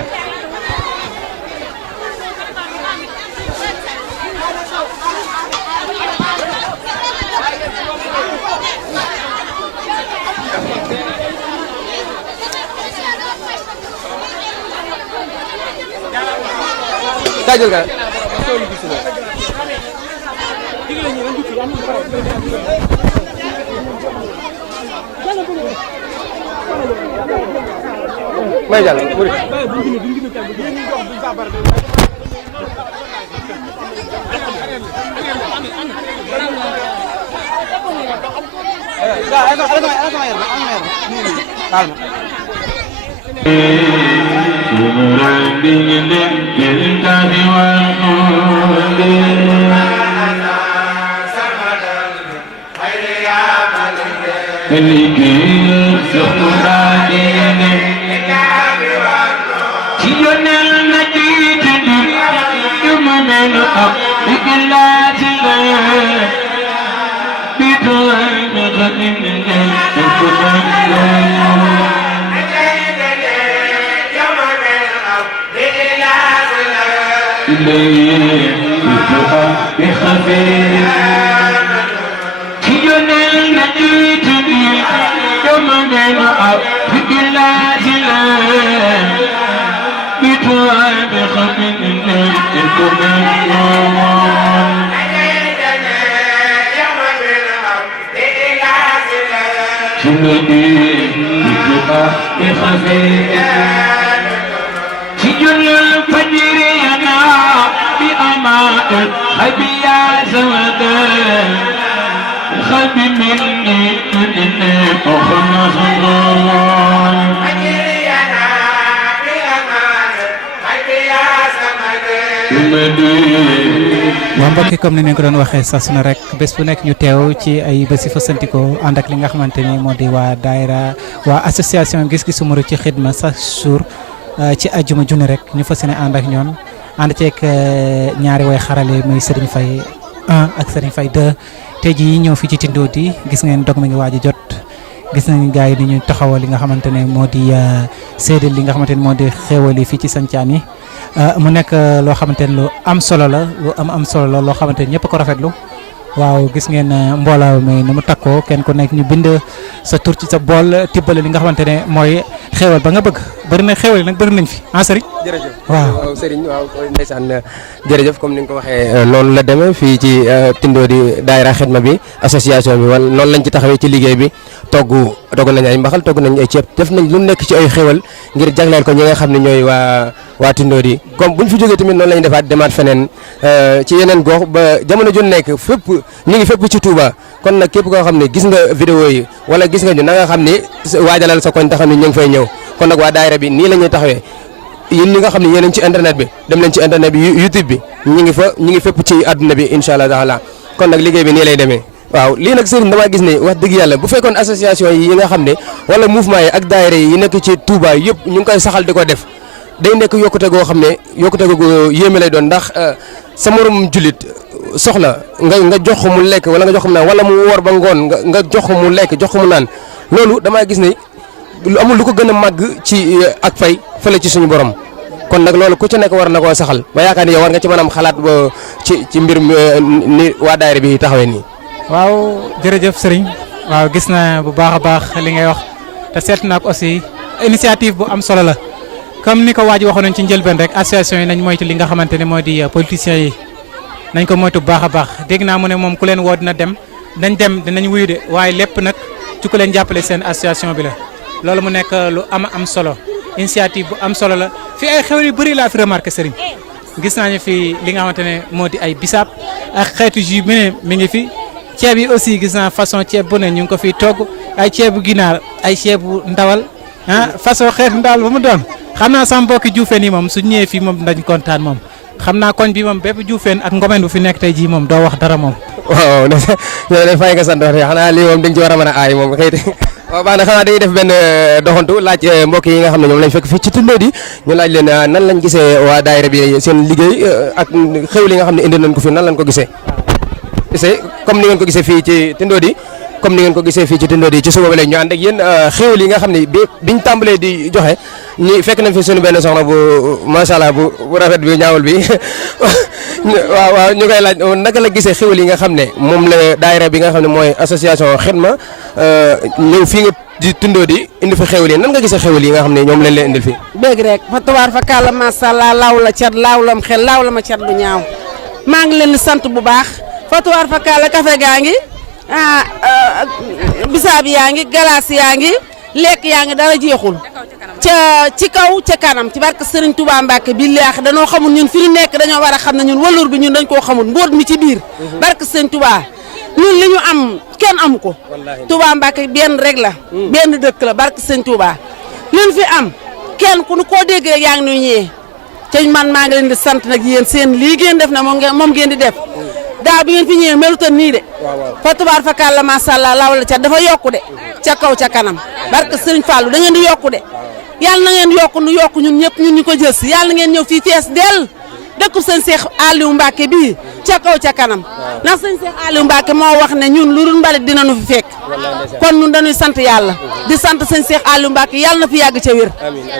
Dajul ka may jàll murid سجل الفجر ينا بأماء الحب يا زمد الخلب مني أخلص الله waa mbokki comme ni ñu ko doon waxee saa su ne rek bés bu nekk ñu teew ci ay bési fasantikoo ànd ak li nga xamante ni moo di waa daayira waa association gis-gisu murid ci xidma chaque jour ci ajjuma junni rek ñu fas yéene ànd ak ñoom ànd ceeg ñaari way xarale muy Serigne Faye 1 ak Serigne Faye 2 tey jii ñëw fii ci Tindodi gis ngeen dog mi ngi waaj a jot gis nañu gars yi ni ñu taxawal li nga xamante ne moo di séedal li nga xamante ne moo di xéewal yi fii ci sancaan yi mu nekk loo xamante ne lu am solo la lu am solo la loo xamante ne ñëpp ko rafetlu waaw gis ngeen mbooloo mi ni mu takkoo kenn ku nekk ñu bind sa tur ci sa bool tibbale li nga xamante ne mooy xéewal ba nga bëgg bëri na xéewal yi nag bëri nañ fi ah Serigne. jërëjëf waaw Serigne waaw ndeysaan jërëjëf comme ni nga ko waxee noonu la demee fii ci Tindodi daayira xidma bi association bi wala noonu lañ ci taxawee ci liggéey bi togg nañ ay mbaxal togg nañ ay ceeb def nañ lu nekk ci ay xéewal ngir jagleel ko ñi nga xam ne ñooy waa Tindodi comme buñ fi jógee tamit noonu lañ defaat demaat feneen ci yeneen gox ba jamono ju nekk fépp ñu ngi fépp ci Touba kon nag képp koo xam ne gis nga vidéo yi wala gis nga ñu na nga xam ne waajalal sa koñ te xam ne ñu ngi fay ñëw kon nag waa daayira bi nii la ñuy taxawee yéen ñi nga xam ne yéen ci internet bi dem leen ci internet bi YouTube bi ñu ngi fépp ci àdduna bi incha allah taala kon nag liggéey bi nii lay demee waaw lii nag Serigne damaa gis ne wax dëgg yàlla bu fekkoon association yi nga xam ne wala mouvement yi ak daayira yi nekk ci Touba yëpp ñu ngi koy saxal di ko def day nekk yokkute goo xam ne yokkute goo yéeme lay doon ndax sa morom jullit soxla nga jox ko mu lekk wala nga jox ko mu naan wala mu woor ba ngoon nga jox ko mu lekk jox ko mu naan loolu damaa gis ne lu amul lu ko gën a màgg ci ak fay fële ci suñu borom kon nag loolu ku ci nekk war na koo saxal ba yaakaar ni yow war nga ci mën a am xalaat ba ci mbir ni waa daayira bi taxawee nii. waaw jërëjëf Serigne waaw gis na bu baax a baax li ngay wax te seet naa ko aussi initiative bu am solo la comme ni ko waa ji waxoon nañ ci njëlbeen rek association yi nañ moytu li nga xamante ne moo di politiciens yi nañ ko moytu bu baax a baax dégg naa mu ne moom ku leen woo dina dem dinañ wuyu de waaye lépp nag ci ku leen jàppale seen association bi la loolu mu nekk lu am solo initiative bu am solo la fi ay xew yu bëri laa fi remarqué Serigne gis naa ñu fi li nga xamante ne moo di ay bisaab ak xeetu jus bi ne mi ngi fi ceeb yi aussi gis naa façon ceeb bu ne ñu ngi ko fiy togg ay ceebu ginaar ay ceebu ndawal façon xeetu ndawal ba mu doon xam naa sama mbokki juufeen yi moom su ñëwee fii moom dañ kontaan moom xam naa koñ bi moom bépp juufeen ak ngomeen bu fi nekk tey jii moom doo wax dara moom. waaw ñoo ne fay nga sant wax xanaa lii moom dañ ci war a mën a aay moom xëy waaw baax na xanaa dañuy def benn doxantu laaj mbokk yi nga xam ne ñoom lañ fekk fii ci Tindodi ñu laaj leen nan lañ gisee waa daayira bi seen liggéey ak xew li nga xam ne indi nañ ko fi nan lañ ko gisee comme ni ngeen ko gisee fii ci Tindodi comme ni ngeen ko gisee fii ci Tindodi ci suba ba léegi ñu ànd ak yéen xéwal yi nga xam ne biñ tàmbalee di joxe ñi fekk nañ fi suñu benn soxna bu macha allah bu rafet bi ñaawul bi waaw ñu koy laaj naka la gisee xéwal yi nga xam ne moom la daayira bi nga xam ne mooy association xidma ñëw fii nga di Tindodi indi fi xéwal yi nan nga gisee xéwal yi nga xam ne ñoom lañ leen indil fii. dégg rek fa tubaar fa kàlla macha allah laaw la cat laaw lam xel laaw la ma cat lu ñaaw maa ngi leen di sant bu baax fa tubaar fa kàlla café gaa ngi bisaab yaa ngi galaas yaa ngi lekk yaa ngi dara jeexul ca ci kaw ca kanam ci barke Serigne Touba Mbacke bi leex danoo xamul ñun fi ñu nekk dañoo war a xam ne ñun walur bi ñun dañ koo xamul mbóot mi ci biir barke Serigne Touba ñun li ñu am kenn amu ko Touba Mbacke benn rek la benn dëkk la barke Serigne Touba liñ fi am kenn ku nu koo dégg rek yaa ngi nuy ñëwee te man maa ngi leen di sant nag yéen seen lii ngeen def na moom ngeen di def daaw bi ngeen fi ñëwee melutoon nii de fa tubaar fa kàlla macha allah law la ca dafa yokku de ca kaw ca kanam barke Serigne Fallou da ngeen di yokku de yàlla na ngeen yokku nu yokku ñun ñëpp ñun ñu ko jël si yàlla na ngeen ñëw fii fees dell dëkku sëñ Cheikh Aliou Mbacke bii ca kaw ca kanam ndax sëñ Cheikh Aliou Mbacke moo wax ne ñun lu dul mbalit dina nu fi fekk kon ñun dañuy sant yàlla di sant sëñ Cheikh Aliou Mbacke yàlla na fi yàgg ca wér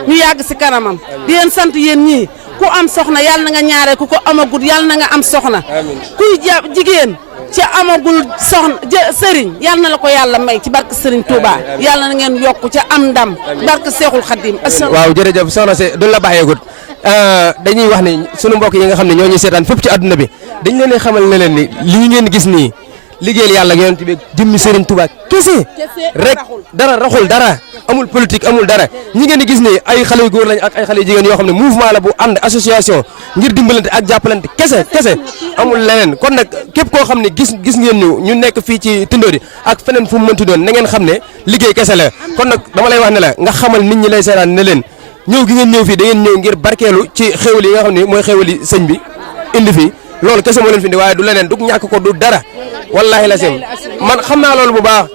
ñu yàgg si kanamam di leen sant yéen ñii ku am soxna yàlla na nga ñaare ku ko amagut yàlla na nga am soxna kuy jigéen ci amagul soxna sëriñ yàlla na la ko yàlla may ci barke Serigne Touba yàlla na ngeen yokku ca am ndam barke Seexul Xadim waaw jërëjëf soxna si duñ la bàyyeegut dañuy wax ni sunu mbokk yi nga xam ne ñoo ñuy seetaan fépp ci àdduna bi dañ leen xamal ne leen ni lii ngeen gis nii liggéeyal yàlla yonent bi jëmmi Serigne Touba kese rek dara raxul dara amul politique amul dara ñi ngeen di gis ni ay xale yu góor lañ ak ay xale yu jigéen yoo xam ne mouvement la bu ànd association ngir dimbalante ak jàppalante kese amul leneen kon nag képp koo xam ne gis ngeen ñu nekk fii ci Tindodi ak feneen fu mu mënti doon na ngeen xam ne liggéey kese la kon nag dama lay wax ne la nga xamal nit ñi lay seetaan ne leen ñëw gi ngeen ñëw fii da ngeen ñëw ngir barkeelu ci xéwal yi nga xam ne mooy xéwali sëñ bi indi fii loolu kese moo leen fi indi waaye du leneen du ñàkk ko du dara wallahi la sim man xam naa loolu bu baax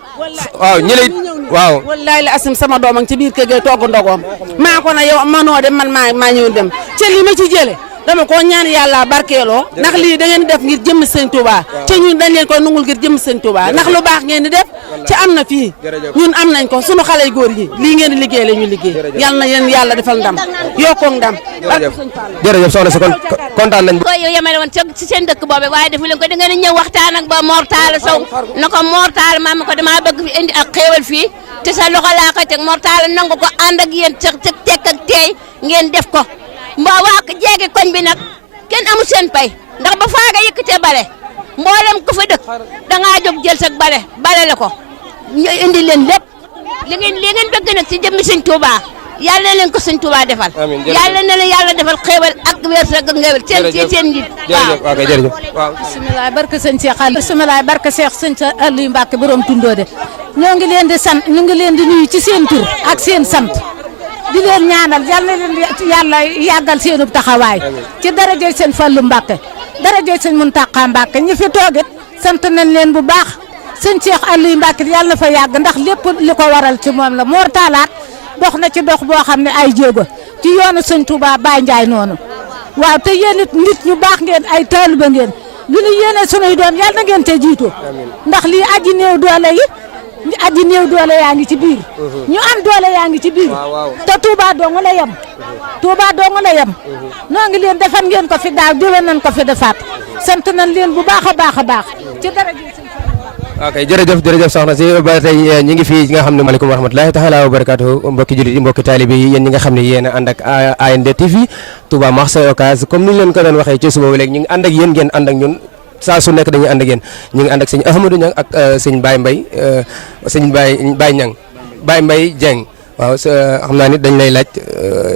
waaw ñi lay waaw wallahi la asim sama doom ak ci biir kër gi togg ndogoom maa ko na yow manoo dem man maa ñëw dem ci li ma ci jële dama ko ñaan yàlla barkeeloo ndax lii da ngeen di def ngir jëmm sëñ Touba te ñun dañ leen koy nungul ngir jëmm sëñ Touba ndax lu baax ngeen di def ci am na fii ñun am nañ ko sunu xale yu góor yi lii ngeen di liggéey la ñu liggéey yal na yéen yàlla defal ndam yokkoog ndam jërëjëf soxna si kon kontaan nañ ko yow yemale woon ci seen dëkk boobu waaye defu leen ko da ngeen ñëw waxtaan ak ba Mor Talla Sow na ko Mor Talla maam ko dama bëgg fi indi ak xéewal fii te sa loxo laa koy teg Mor Talla nangu ko ànd ak yéen tekk ak teey ngeen def ko mbaa waa jeege koñ bi nag kenn amul seen pay ndax ba faaga yëkkatee bale mboolem ko fa dëkk dangaa jóg jël sa bale la ko ñu indi leen lépp li ngeen bëgg nag ci jëmmi sëñ Touba yàlla na leen ko sëñ Touba defal yàlla na leen yàlla defal xéewal ak wërsëg ak ngewel seen njiit waaw bisimilah barke sëñ Cheikh Aliou bisimilah barke Cheikh sëñ Aliou Mbacke borom Tindodi ñoo ngi leen di sant ñu ngi leen di nuyu ci seen tur ak seen sant di leen ñaanal yàlla leen yàlla yàggal seenub taxawaay ci darajey seen Fallu Mbacke darajey seen Muntaxa Mbacke ñi fi toogit sant nañ leen bu baax sëñ Cheikh Aliou Mbacke yàlla na fa yàgg ndax lépp li ko waral ci moom la Mor Talla dox na ci dox boo xam ne ay jéego ci yoonu sëñ Touba Baye Ndiaye noonu waaw te yéen it nit ñu baax ngeen ay taaliba ngeen lu ñu yéene sunuy doom yàlla na ngeen te jiitu ndax lii aji néew doole yi aji néew doole yaa ngi ci biir ñu am doole yaa ngi ci biir te Touba dong la yem Touba dong la yem noo ngi leen defan ngeen ko fi daaw déwén nañ ko fi defaat sant nañ leen bu baax a baax ci dara ok jërëjëf soxna si ba tey ñi ngi fii nga xam ne maaleykum wa rahmatulahi taala wa barakatuh mbokki jullit yi mbokki taalibe yi yéen ñi nga xam ne yéen a ànd ak AND TV Touba marché Ocass comme ni ñu leen ko doon waxee ci suba ba léegi ñu ngi ànd ak yéen ngeen ànd ak ñun saa su nekk dañuy ànd ak yéen ñu ngi ànd ak sëñ Ahmadou Niang ak sëñ Baye Mbaye sëñ Baye Niang Baye Mbaye Dieng waaw xam naa nit dañ lay laaj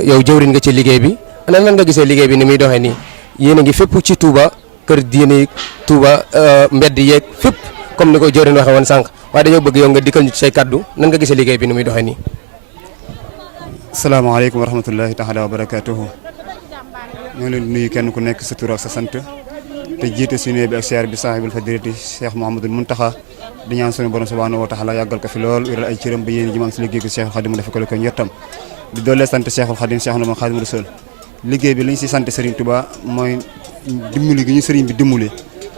yow jëwriñ nga ci liggéey bi ana lan nga gisee liggéey bi ni muy doxee nii yéen a ngi fépp ci Touba kër diine Touba mbedd yeeg fépp comme ni ko jëwriñ waxee woon sànq waaye dañoo bëgg yow nga dikkal ñu ci say kaddu nan nga gisee liggéey bi ni muy doxee nii. salaamaaleykum wa rahmatullahi taala wa barakatuhu ñoo leen di nuyu kenn ku nekk sa tur ak sa sant te jiite suñu bi ak siyaar bi saahibul fadilati Cheikh Mouhamadul Mountakha di ñaan suñu borom subhanahu wa taala yàggal ko fi lool wéral ay cëram ba yéen ji ma am si liggéey ko Cheikhul Khadim dafa ko njottam di doolee sant Cheikhul Khadim Cheikh Ahmadou Khadim Rasoul liggéey bi lañ si sant Serigne Touba mooy dimbali gi ñu Serigne bi dimbali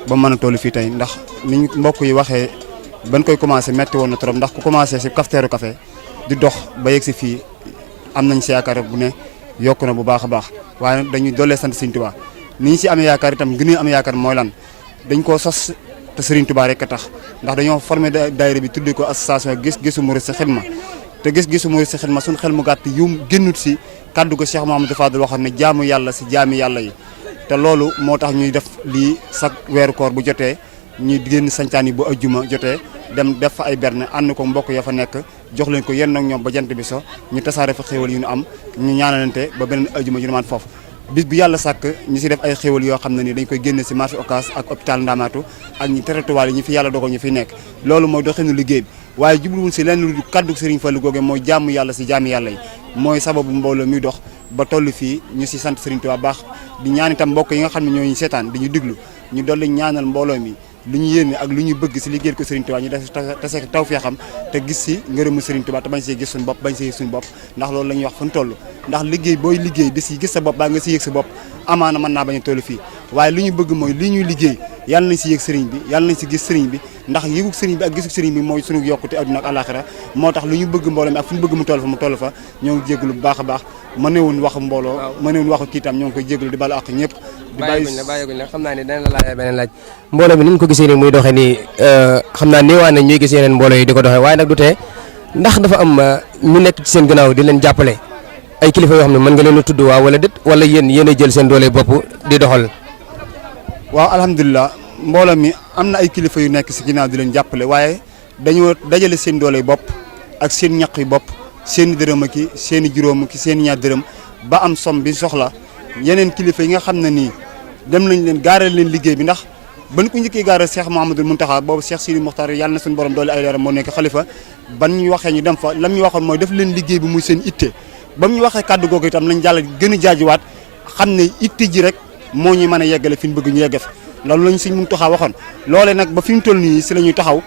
ba mën a toll fii tey ndax niñ mbokk yi waxee ban koy commencé metti woon na trop ndax ku commencé si cafetière café di dox ba yegg si fii am nañ si yaakaar bu ne yokk na bu baax a baax waaye nag dañuy doolee sant Serigne Touba ni ñu si amee yaakaar itam gën a am yaakaar mooy lan dañ koo sos te Serigne Touba rek a tax ndax dañoo formé daayira bi tuddee ko association gis-gisu murid si xidma te gis-gisu murid si xidma suñ xel mu gàtt yu génnut si kaddu ko Cheikh Mouhamadou Fadel waxoon ne jaamu yàlla si jaami yàlla yi te loolu moo tax ñuy def lii chaque weeru koor bu jotee ñuy génn sañcaan yi bu ajjuma jotee dem def fa ay berne ànd ko mbokk ya fa nekk jox leen ko yenn ak ñoom ba jant bi so ñu tasaare fa xéwal yu ñu am ñu ñaanalante ba beneen ajjuma ñu demaat foofu bis bi yàlla sàkk ñu si def ay xéwal yoo xam ne ni dañ koy génne si marché Ocass ak hôpital Ndamatou ak ñi territoire yi ñu fi yàlla dogal ñu fi nekk loolu mooy doxinu liggéey bi waaye jubluwul si lenn lu kaddu Serigne Fallou googe mooy jàmm yàlla si jaami yàlla yi mooy sababu mbooloo muy dox ba toll fii ñu si sant Serigne Touba baax di ñaan itam mbokk yi nga xam ne ñoo ñu seetaan di ñu diglu ñu dolli ñaanal mbooloo mi lu ñu yéene ak lu ñu bëgg si liggéeyal ko Serigne Touba ñu def tase taw fee xam te gis si ngërëmu Serigne Touba te bañ see gis suñu bopp bañ see yëg suñu bopp ndax loolu la ñuy wax fu ñu toll ndax liggéey booy liggéey di si gis sa bopp baa nga si yëg sa bopp amaana mën naa bañ a toll fii waaye lu ñu bëgg mooy li ñuy liggéey yàlla nañ si yëg Serigne bi yàlla nañ si gis Serigne bi ndax yëgug Serigne bi ak gisug Serigne bi mooy suñu yokkute adduna ak àlaxira moo tax lu ñu bëgg mbooloo mi ak fu ñu bëgg mu toll fa ñoo ngi jégalu bu baax a baax mënewuñ wax mbooloo mënewuñ waxu kii tam ñoo ngi koy jégalu di balu ak ñëpp di bàyyiguñ la xam naa ne dana la laaj beneen laaj mbooloo mi ni ñu ko gisee ni muy doxee nii xam naa néewaa na ñuy gis yeneen mbooloo yi di ko doxee waaye nag du tee ndax dafa am ñu nekk ci seen gannaaw di leen jàppale ay kilifa yoo xam ne mën nga leen a tudd waaw wala déet wala yéen a jël seen doole bopp di doxal waaw alhamdulilah mbooloo mi am na ay kilifa yu nekk si ginnaaw di leen jàppale waaye dañoo dajale seen doole bopp ak seen ñaq yi bopp seen i dërëm ak seen i juróom ak seen i ñaar dërëm ba am somme bi soxla yeneen kilifa yi nga xam ne nii dem nañ leen gaaral leen liggéey bi ndax ban ko njëkkee gaaral Cheikh Mouhamadoul Mountakha boobu Cheikh Sidi Mokhtar yàlla na suñu borom doole ay leeram moo nekk xalifa ban ñu waxee ñu dem fa lam ñu waxoon mooy def leen liggéey bi muy seen itte ba mu ñu waxee kàddu googu itam lañ jàll gën a jaajuwaat xam ne itte ji rek moo ñuy mën a yeggale fi ñu bëgg ñu yegge fi loolu lañ Sëñ Mountakha waxoon loolee nag ba fi mu toll nii si la ñuy taxaw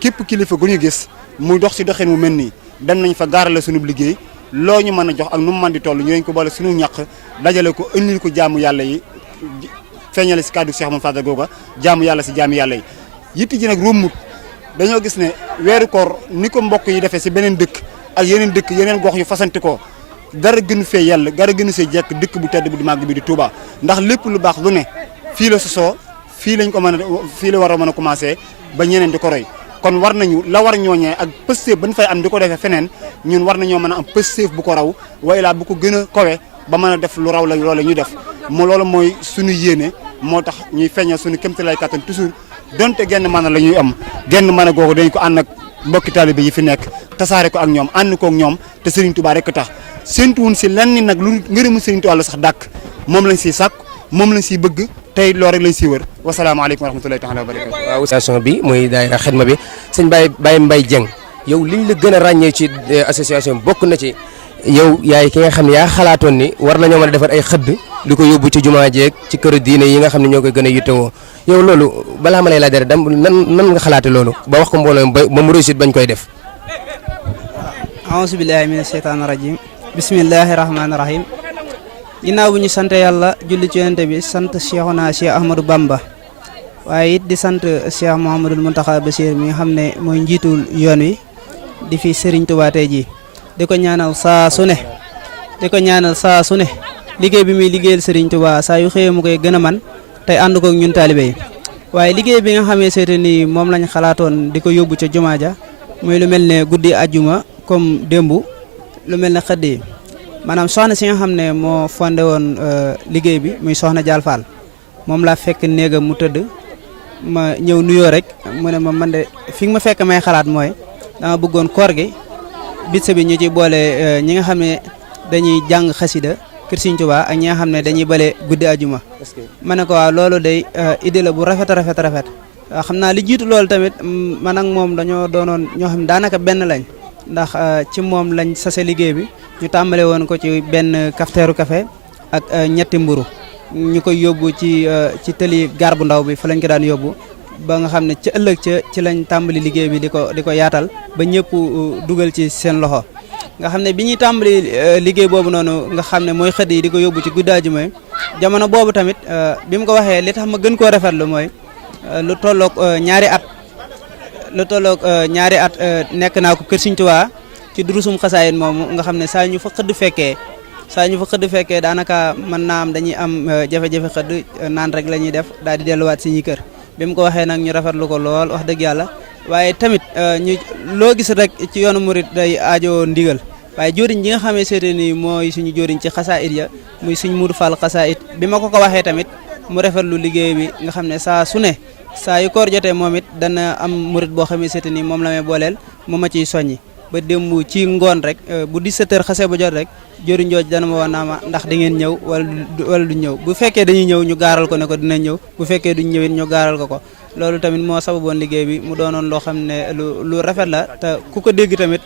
képp kilifa gu ñu gis muy dox si doxin mu mel nii dem nañ fa gaarale suñu liggéey loo ñu mën a jox ak nu mu mën di toll ñu dañ ko boole suñu ñàq dajale ko indil ko jaamu yàlla yi feeñale si kàddu Cheikh Mouhamed Fadal googa jaamu yàlla si jaamu yàlla yi yitti ji nag rommut dañoo gis ne weeru koor ni ko mbokk yi defee si beneen dëkk ak yeneen dëkk yeneen gox yu fasante ko dara gënu fee yàlla dara gënu see jekk dëkk bu tedd bu di màgg bi di Touba ndax lépp lu baax lu ne fii la sosoo fii lañ ko mën a fii la war a mën a commencé ba ñeneen di ko roy kon war nañu la war ñooñee ak pësteef bañ fay am di ko defee feneen ñun war nañoo mën a am pësteef bu ko raw way laa bu ko gën a kowe ba mën a def lu raw la loole ñu def mu loolu mooy suñu yéene moo tax ñuy feeñal suñu kéemtalaay kattan toujours donte genn mën a la ñuy am genn mën a googu dañ ko ànd ak mbokki taalibe yi fi nekk tasaare ko ak ñoom ànd ko ak ñoom te Serigne Touba rek tax séntuwun si lenn nag lu ngërëmu Serigne Touba la sax dàkk moom lañ siy sàkk moom lañ siy bëgg tey loolu rek lañ siy wër wasalaamaaleykum wa rahmatulahi taala wa barakatu. waaw association bi muy daayira xidma bi sëñ Baye Mbaye Dieng yow liñ la gën a ràññee ci association bokk na ci yow yaay ki nga xam ne yaa xalaatoon ni war nañoo mën a defar ay xëdd di ko yóbbu ci jumaa jeeg ci kër diine yi nga xam ne ñoo koy gën a yittewoo yow loolu balaa ma lay laaj dara dam nan nga xalaate loolu ba wax ko mbooloo ba mu réussite bañ koy def. aouzu billahi mina sheytaani rajim bismillahi rahmaani rahim ginnaaw bu ñu sant yàlla julli ci yonente bi sant Cheikhuna Cheikh Ahmadou Bamba waaye it di sant Cheikh Mouhamadoul Mountakha Bachir mi nga xam ne mooy njiitul yoon wi di fi Serigne Touba tey jii di ko ñaanal saa su ne liggéey bi muy liggéeyal Serigne Touba saa yu xëyee mu koy gën a man tey ànd ko ak ñun taalibe yi waaye liggéey bi nga xamee seete ni moom lañ xalaatoon di ko yóbbu ca jumaa ja muy lu mel ne guddi ajjuma comme démb lu mel ne xëdd yi maanaam soxna si nga xam ne moo fondé woon liggéey bi muy soxna Dial Fall moom laa fekk néegam mu tëdd ma ñëw nuyoo rek mu ne ma man de fi nga ma fekk may xalaat mooy dama bëggoon koor gi bitse bi ñu ci boole ñi nga xam ne dañuy jàng xasida kër Sëriñ Tuubaa ak ñi nga xam ne dañuy bale guddi ajuma ma ne ko waaw loolu day idée la bu rafet waaw xam naa li jiitu loolu tamit man ak moom dañoo doonoon ñoo xam ne daanaka benn lañ ndax ci moom lañ sase liggéey bi ñu tàmbale woon ko ci benn kafteeru café ak ñetti mburu ñu koy yóbbu ci tëli gaar bu ndaw bi fa lañ ko daan yóbbu ba nga xam ne ci ëllëg ci lañ tàmbali liggéey bi di ko yaatal ba ñëpp dugal ci seen loxo nga xam ne bi ñuy tàmbali liggéey boobu noonu nga xam ne mooy xëdd yi di ko yóbbu ci guddaaju mooy jamono boobu tamit bi mu ko waxee li tax ma gën koo rafetlu mooy lu tolloog ñaari at nekk naa ko kër Sëriñ Tuubaa ci durusum xasaayit moomu nga xam ne saa ñu fa xëdd fekkee daanaka mën naa am dañuy am jafe-jafe xëdd naan rek la ñuy def daal di delluwaat si ñi kër bi mu ko waxee nag ñu rafetlu ko lool wax dëgg yàlla waaye tamit ñu loo gis rek ci yoonu murit day aajo ndigal waaye jóoriñ ji nga xamee seete ni mooy suñu jóoriñ ci xasaayit ya muy suñ Mudu Fall xasaayit bi ma ko waxee tamit mu rafetlu liggéey bi nga xam ne saa su ne saa yu koor jotee moom it dana am murit boo xamee seete ni moom la may booleel mu ma ciy soññi ba démb ci ngoon rek bu 17h xasee ba jot rek jóoriñ jooj dana ma wax naa ma ndax da ngeen ñëw wala du ñëw bu fekkee dañuy ñëw ñu gaaral ko ne ko dina ñëw bu fekkee duñ ñëw it ñu gaaral ko loolu tamit moo sababoon liggéey bi mu doonoon loo xam ne lu rafet la te ku ko dégg tamit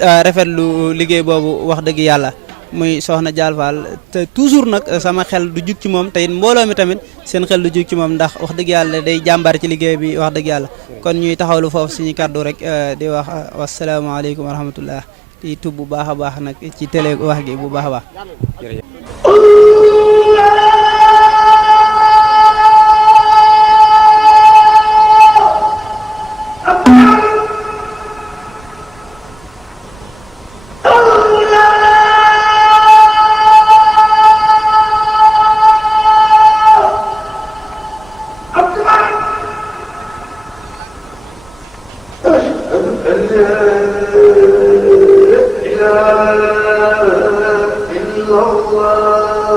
rafet lu liggéey boobu wax dëgg yàlla muy soxna Dial Fall te toujours nag sama xel du jug ci moom te it mbooloo mi tamit seen xel du jug ci moom ndax wax dëgg yàlla day jàmbar ci liggéey bi wax dëgg yàlla kon ñuy taxawlu foofu suñu kàddu rek di wax wasalaamaaleykum wa rahmatullah di tub bu baax a baax nag ci télé wax gi bu baax a baax إله إلا الله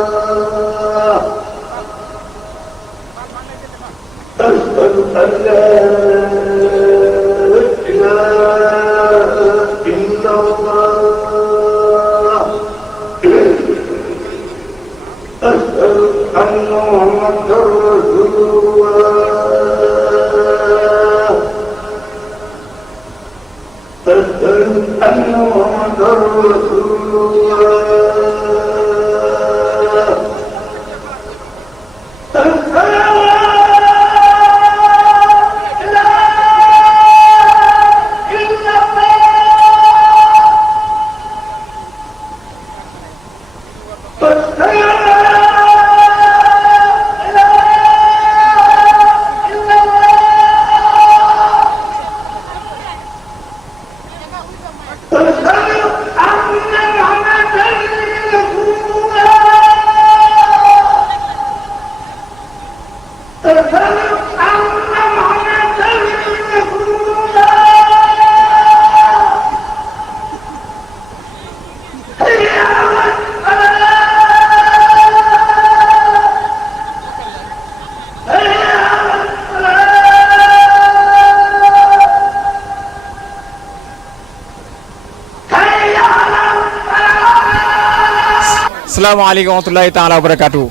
asalaamaaleykum wa rahmatulahi taala wa barakaatu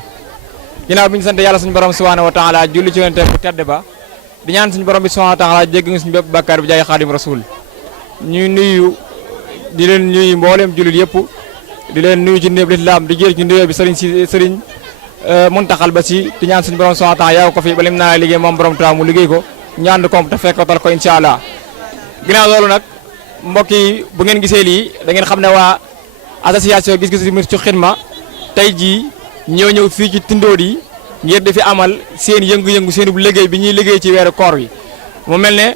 ginnaaw bi ñu sant yàlla suñu borom subhanahu wa taala julli ci yonent bu tedd ba di ñaan suñu borom bi subhanahu wa taala jégg nga suñu bépp bàkkaar bi jaay xaadim rasul ñuy nuyu di leen nuyu mbooleem jullit yëpp di leen nuyu ci néeb lislaam di jël ci nuyoo bi sëriñ Muntaxal ba si di ñaan suñu borom subhanahu wa taala yaw ko fi ba lim naa liggéey moom borom Tuubaa mu liggéey ko ñu ànd ko te fekkatal ko incha allah ginnaaw loolu nag mbokk yi bu ngeen gisee lii da ngeen xam ne waa association gis-gis ci xidma tey jii ñëw fii ci Tindodi ngir di fi amal seen yëngu-yëngu seen liggéey bi ñuy liggéey ci weeru koor wi mu mel ne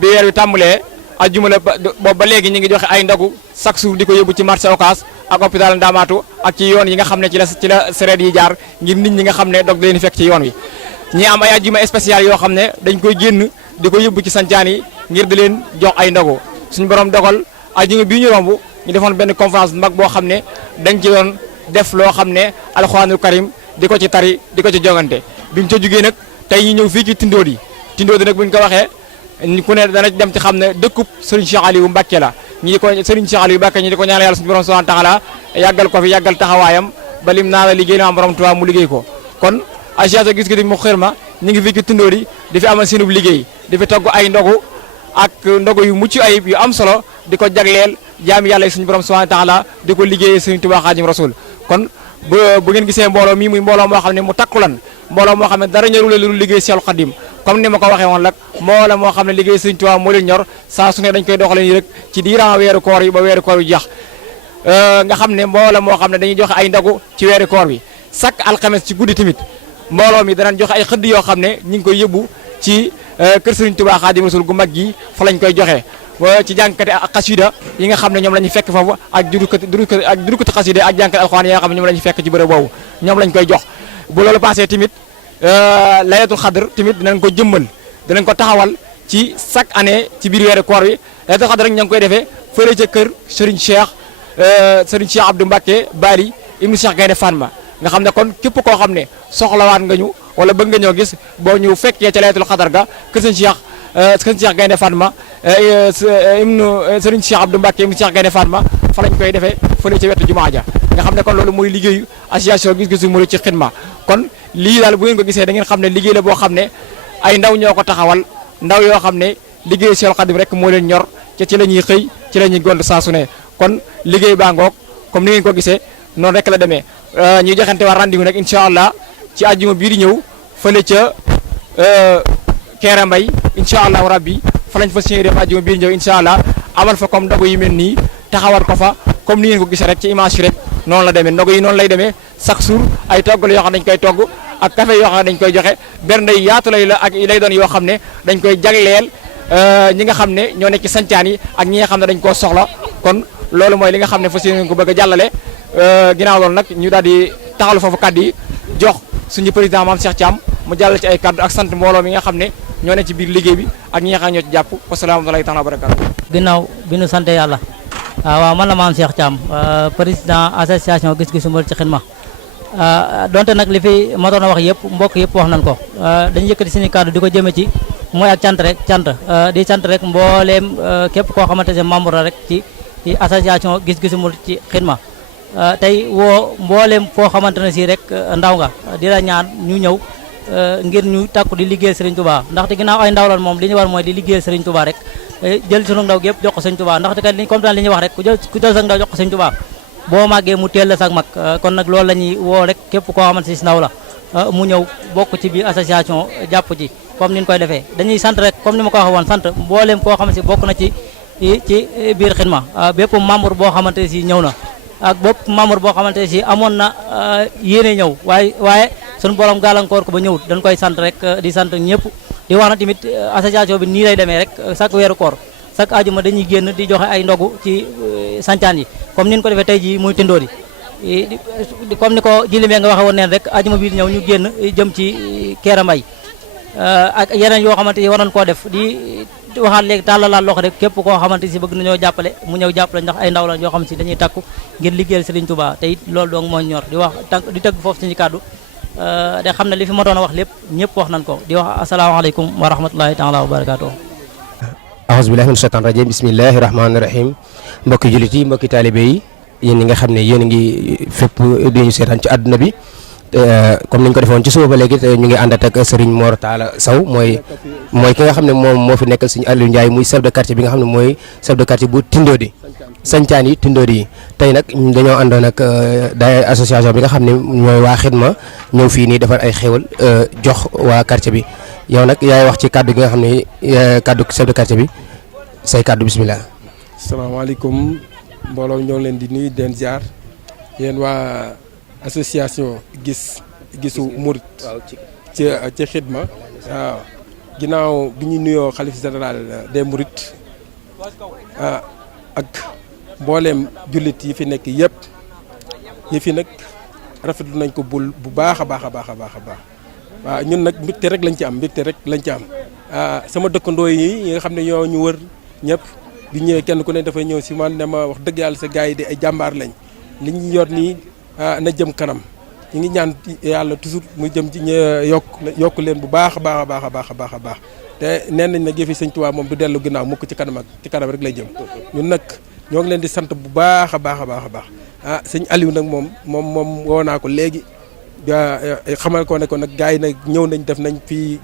bi weer wi tàmbalee ajjuma la boobu ba léegi ñu ngi joxe ay ndogu chaque jour di ko yóbbu ci marché Ocass ak hôpital Ndamatou ak ci yoon yi nga xam ne ci la sereet yi jaar ngir nit ñi nga xam ne dog leen fekk ci yoon wi ñi am ay ajjuma spécial yoo xam ne dañ koy génn di ko yóbbu ci sancaan yi ngir di leen jox ay ndogu suñu borom dogal ajjuma bii ñu romb ñu defoon benn conférence mag boo xam ne dañ ci doon def loo xam ne alxuraanul karim di ko ci tari di ko ci jongante bi mu ca jugee nag tey ñu ñëw fii ci Tindodi nag buñ ko waxee ku ne dana dem ci xam ne dëkkub Serigne Cheikh Aliou Mbacké la ñi di ko Serigne Cheikh Aliou Mbacké ñi di ko ñaanal yàlla suñu borom subhanahu wa ta'ala yàggal ko fi yàggal taxawaayam ba lim naa la liggéey na am borom Tuubaa mu liggéey ko kon association gis-gis mu xirma ñu ngi fii ci Tindodi di fi amal seenub liggéey di fi togg ay ndogu ak ndogu yu mucc ayib yu am solo di ko jagleel jaami yàlla suñu borom subhanahu wa ta'ala di ko liggéeyee Serigne Touba Khadim Rasoul kon bu ngeen gisee mbooloo mii muy mbooloo moo xam ne mu takkulan mbooloo moo xam ne dara ñorule lu liggéey Cheikhul Khadim comme ni ma ko waxee woon nag mbooloo moo xam ne liggéey Serigne Touba moo leen ñor saa su ne dañ koy doxalee nii rek ci diiran weeru koor yi ba weeru koor yu jeex nga xam ne mbooloo moo xam ne dañuy joxe ay ndogu ci weeru koor bi chaque alxames ci guddi tamit mbooloo mi danañ joxe ay xëdd yoo xam ne ñu ngi koy yóbbu ci kër Serigne Touba Khadim Rasoul gu mag gi fa lañ koy joxe ci jànkate ak xasida yi nga xam ne ñoom la ñu fekk foofu ak durukati xasida ak jànkate alxuraan yi nga xam ne ñoom la ñu fekk ci bërëb boobu ñoom lañ koy jox bu loolu passé tamit laylatul xadr tamit dinañ ko jëmmal dinañ ko taxawal ci chaque année ci biir weeru koor wi laylatul xadr rek ña ngi koy defee fële ca kër Serigne Cheikh Abdou Mbacké Bari ibnu Cheikh Gaynde Fatma nga xam ne kon képp koo xam ne soxlawaat nga ñu wala bëgg nga ñoo gis boo ñu fekkee ca laylatul xadr ga kër Serigne Cheikh Gaynde Fatma ibnu Serigne Cheikh Abdou Mbacké ibnu Cheikh Gaynde Fatma fa lañ koy defee fële ca wetu jumaa ja nga xam ne kon loolu mooy liggéeyu association gis-gisu murid ci xidma kon lii daal bu ngeen ko gisee da ngeen xam ne liggéey la boo xam ne ay ndaw ñoo ko taxawal ndaw yoo xam ne liggéeyu Cheikhul Khadim rek moo leen ñor ca ci la ñuy xëy ci la ñuy gont saa su ne kon liggéey baa ngoog comme ni ngeen ko gisee noonu rek la demee ñuy joxante war rendez-vous nag incha allah ci àjjuma bii di ñëw fële ca Kéré Mbay incha allahu rabbi fa lañ fa signé def àjjuma bii di ñëw incha allah amal fa comme ndogu yu mel nii taxawal ko fa comme ni ngeen ko gisee rek ci image yi rek noonu la demee ndogu yi noonu lay demee chaque jour ay togg la yoo xam ne dañ koy togg ak café yoo xam ne dañ koy joxe bernde yi yaatu lay la ak lay doon yoo xam ne dañ koy jagleel ñi nga xam ne ñoo nekk ci sancaan yi ak ñi nga xam ne dañ koo soxla kon loolu mooy li nga xam ne fas yéene ko bëgg a jàllale ginnaaw loolu nag ñu daal di taxalu foofu kaddu yi jox suñu président Mame Cheikh Thiam mu jàllale ci ay kaddu ak sant mbooloo mi nga xam ne ñoo ne ci biir liggéey bi ak ñi nga xam ne ñoo ci jàpp wasalaamaaleykum taala wa barakaatu. ginnaaw bi nu sant yàlla waaw man la Mame Cheikh Thiam président association gis-gisu murid ci xidma donte nag li fi ma doon wax yëpp mbokk yëpp wax nañ ko dañu yëkkati suñu kaddu di ko jëme ci mooy ak cant rek di sant rek mbooleem képp koo xamante ne membre la rek ci association gis-gisu murid ci xidma tey woo mboolem foo xamante ne si rek ndaw nga di la ñaan ñu ñëw ngir ñu takku di liggéeyal Serigne Touba ndaxte ginnaaw ay ndaw lan moom li ñu war mooy di liggéeyal Serigne Touba rek jël sunu ndaw gépp jox ko Serigne Touba ndaxte kat comme daan li ñuy wax rek ku jël sa ndaw jox ko Serigne Touba boo màggee mu teel la sax mag kon nag loolu la ñuy woo rek képp koo xamante si ndaw la mu ñëw bokk ci biir association jàpp ci comme ni ñu koy defee dañuy sant rek comme ni ma ko waxee woon sant mboolem koo xamante si bokk na ci biir xidma bépp membre boo xamante si ñëw na ak bépp membre boo xamante si amoon na yéene ñëw waaye suñu borom gàllankoor ko ba ñëwut dañ koy sant rek di sant ñëpp di wax na tamit association bi nii lay demee rek chaque weeru koor chaque ajuma dañuy génn di joxe ay ndogu ci sancaan yi comme ni ñu ko defee tey jii muy Tindodi comme ni ko jilimee nga waxe woon neen rek ajuma bi ñëw ñu génn jëm ci Kera Mbay ak yeneen yoo xamante ni war nañ koo def di waxaat léegi tàllalaat loxo rek képp koo xamante si bëgg nañoo jàppale mu ñëw jàppale ndax ay ndaw la yoo xam si dañuy takku ngir liggéeyal Serigne Touba te it loolu doong moo ñor di wax di tëgg foofu suñu kàddu de xam ne li fi ma doon a wax lépp ñëpp wax nañ ko di wax asalaamaaleykum wa rahmatulahi taala wa barakaatu. ahousubillahi min shaytan rajim bismillahi rahmani rahim mbokki jullit yi mbokki taalibe yi yéen ñi nga xam ne yéen a ngi fépp duñu seetaan ci àdduna bi comme niñ ko defoon ci suba ba léegi ñu ngi àndat ak Serigne Mor Talla Sow mooy ki nga xam ne moom moo fi nekkal Serigne Aliou Ndiaye muy chef de quartier bi nga xam ne mooy chef de quartier bu Tindodi sancaan yi Tindodi yi tey nag dañoo àndoon ak day association bi nga xam ne ñooy waa xidma ñëw fii nii defar ay xéwal jox waa quartier bi yow nag yaay wax ci kaddu gi nga xam ne kaddu chef de quartier bi say kaddu bismillah. salaamaaleykum mbooloo ñoo ngi leen di nuyu den ziar yéen waa association gisu murit ci xidma waaw ginnaaw bi ñu nuyoo xalif général des mourides ak mbooleem jullit yi fi nekk yëpp yi fi nag rafetlu nañ ko bu baax a baax a baax a baax a baax waaw ñun nag mbégte rek lañ ci am mbégte rek lañ ci am sama dëkkandoo yi nga xam ne ñoo ñu wër ñëpp bi ñëwee kenn ku ne dafay ñëw si man ne ma wax dëgg yàlla sa gars yi de ay jàmbaar lañ li ñu yor nii na jëm kanam ñu ngi ñaan yàlla toujours mu jëm ci yokk leen bu baax a baax a baax a baax a baax a baax te nee nañ nag yëfi Sëñ Tuubaa moom du dellu ginnaaw mukk ci kanam rek lay jëm ñun nag ñoo ngi leen di sant bu baax a baax a baax a baax sëñ Aliou nag moom woo naa ko léegi xamal ko ne ko nag gars yi nag ñëw nañ def nañ fi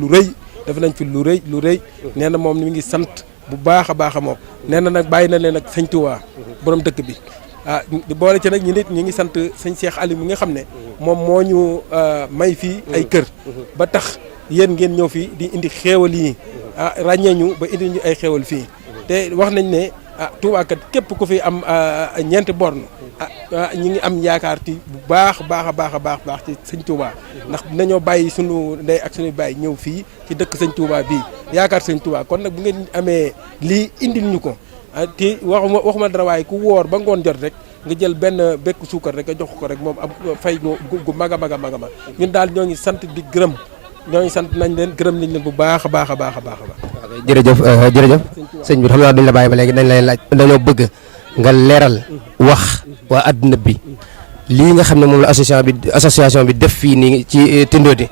lu rëy def nañ fi lu rëy nee na moom mi ngi sant bu baax a baax a moom nee na nag bàyyi na leen ak Sëñ Tuubaa borom dëkk bi di boole ci nag ñu nit ñi ngi sant sëñ Cheikh Aliou mi nga xam ne moom moo ñu may fii ay kër ba tax yéen ngeen ñëw fii di indi xéewal yi ràññee ñu ba indi ñu ay xéewal fii te wax nañ ne Touba kat képp ku fi am ñeenti borne ñi ngi am yaakaar ci bu baax a baax ci sëñ Touba ndax dinañoo bàyyi sunu ndey ak suñu bàyyi ñëw fii ci dëkk sëñ Touba bii yaakaar sëñ Touba kon nag bu ngeen amee lii indil ñu ko te waxuma dara waaye ku woor ba ngoon jot rek nga jël benn bekk suukar rek nga jox ko rek moom am fay gu mag a mag ñun daal ñoo ngi sant di gërëm ñoo ngi sant nañ leen gërëm nañ leen bu baax a baax a baax a baax. jërëjëf sëñ bi xam naa duñ la bàyyi ba léegi dañ lay laaj dañoo bëgg nga leeral wax waa adduna bi lii nga xam ne moom la association bi def fii nii ci Tindodi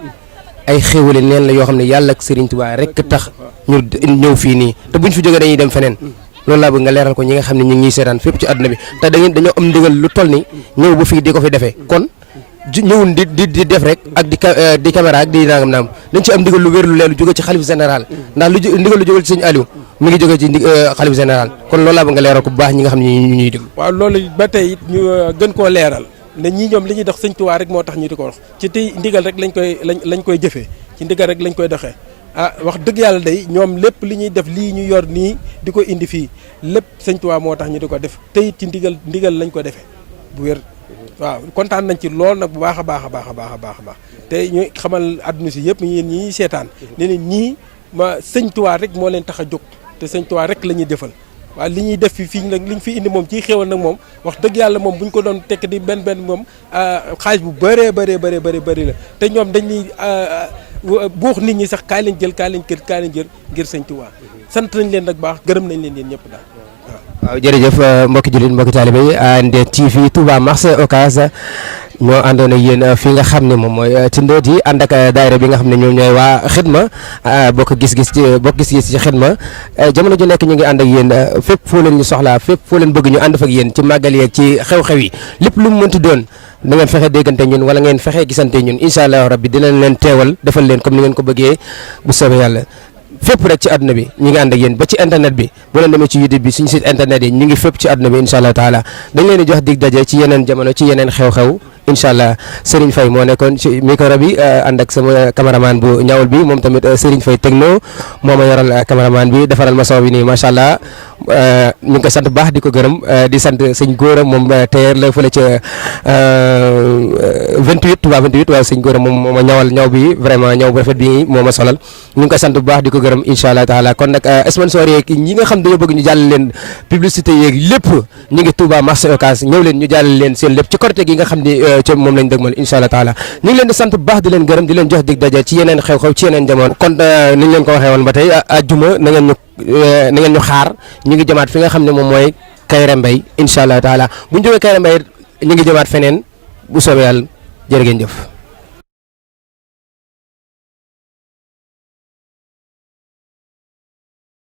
ay xéwale neen la yoo xam ne yàlla ak Serigne Touba rek tax ñu ñëw fii nii te buñ fi jógee dañuy dem feneen loolu laa bëgg nga leeral ko ñi nga xam ne ñu ngi ñuy seetaan fépp ci adduna bi te dañoo am ndigal lu toll ni ñëw ba fii di ko fi defee kon ñëwun di def rek ak di caméra ak di nangam naam dañ ci am ndigal lu wér lu leer lu jóge ci xalif général ndax ndigal lu jóge ci sëñ Aliou mi ngi jóge ci xalif général kon loolu laa bëgg nga leeral ko bu baax ñi nga xam ne ñu ñuy déglu. waaw loolu ba tey ñu gën koo leeral ne ñii ñoom li ñuy dox sëñ Tuubaa rek moo tax ñu di ko wax ci tey ndigal rek lañ koy jëfee ci ndigal rek lañ koy doxee wax dëgg yàlla day ñoom lépp li ñuy def lii ñu yor nii di ko indi fii lépp sëñ Tuubaa moo tax ñu di ko def tey ci ndigal lañ ko defee bu wér waaw kontaan nañ ci lool nag bu baax a baax a baax a baax a baax a baax te ñu xamal àdduna si yëpp yéen ñi seetaan ne ne ñii ma sëñ Tuubaa rek moo leen tax a jóg te sëñ Tuubaa rek la ñuy defal waaw li ñuy def fii nag li ñu fi indi moom ciy xéwal nag moom wax dëgg yàlla moom bu ñu ko doon tekk di benn moom xaalis bu bëree bëri la te ñoom dañuy buux nit ñi sax kaay leen jël ngir sëñ Tuubaa sant nañ leen nag baax gërëm nañ leen yéen ñëpp daal. waaw jërëjëf mbokki jullit mbokki taalibe yi AND TV Touba marché Ocass ñoo àndoon ak yéen fii nga xam ne moom mooy Tindóo yi ànd ak daayira bi nga xam ne ñoom ñooy waa xidma bokk gis-gis ci xidma jamono ju nekk ñu ngi ànd ak yéen fépp foo leen ñu soxlaa fépp foo leen bëgg ñu ànd fa ak yéen ci màggal yeeg ci xew-xew yi lépp lu mu mënti doon da ngeen fexe déggante ñun wala ngeen fexe gisante ñun incha allah rabbi dinañ leen teewal defal leen comme ni ngeen ko bëggee bu soobee yàlla fépp rek ci àdduna bi ñu ngi ànd ak yéen ba ci internet bi boo leen demee ci YouTube bi suñu site internet yi ñu ngi fépp ci àdduna bi incha allah taala dañ leen di jox dig daje ci yeneen jamono ci yeneen xew-xew incha allah Serigne Faye moo nekkoon ci micro bi ànd ak sama cameraman bu ñawul bi moom tamit Serigne Faye techno moo ma yoral cameraman bi defaral ma son bi nii macha allah ñu ngi ko sant bu baax di ko gërëm di sant sëñ Góora moom teer la fële ca 28 Touba 28 waaw sëñ Góora moom moo ma ñawal ñaw bi vraiment ñaw bu rafet bi moo ma solal ñu ngi ko sant bu baax di ko gërëm incha allah taala kon nag sponsor yeeg ñi nga xam dañoo bëgg ñu jàll leen publicité yeeg lépp ñu ngi Touba marché Ocass ñëw leen ñu jàll leen seen lépp ci Korité gi nga xam ni ci moom lañ dëgmal incha allah taala ñu ngi leen di sant bu baax di leen gërëm di leen jox dig daje ci yeneen xew-xew ci yeneen jamono kon ni ñu leen ko waxee woon ba tey àjjuma na ngeen ñu xaar ñu ngi jëmaat fi nga xam ne moom mooy Kaïré Mbaye incha allah taala bu ñu jógee Kaïré Mbaye ñu ngi jëmaat feneen bu soobee yàlla jërë ngeen jëf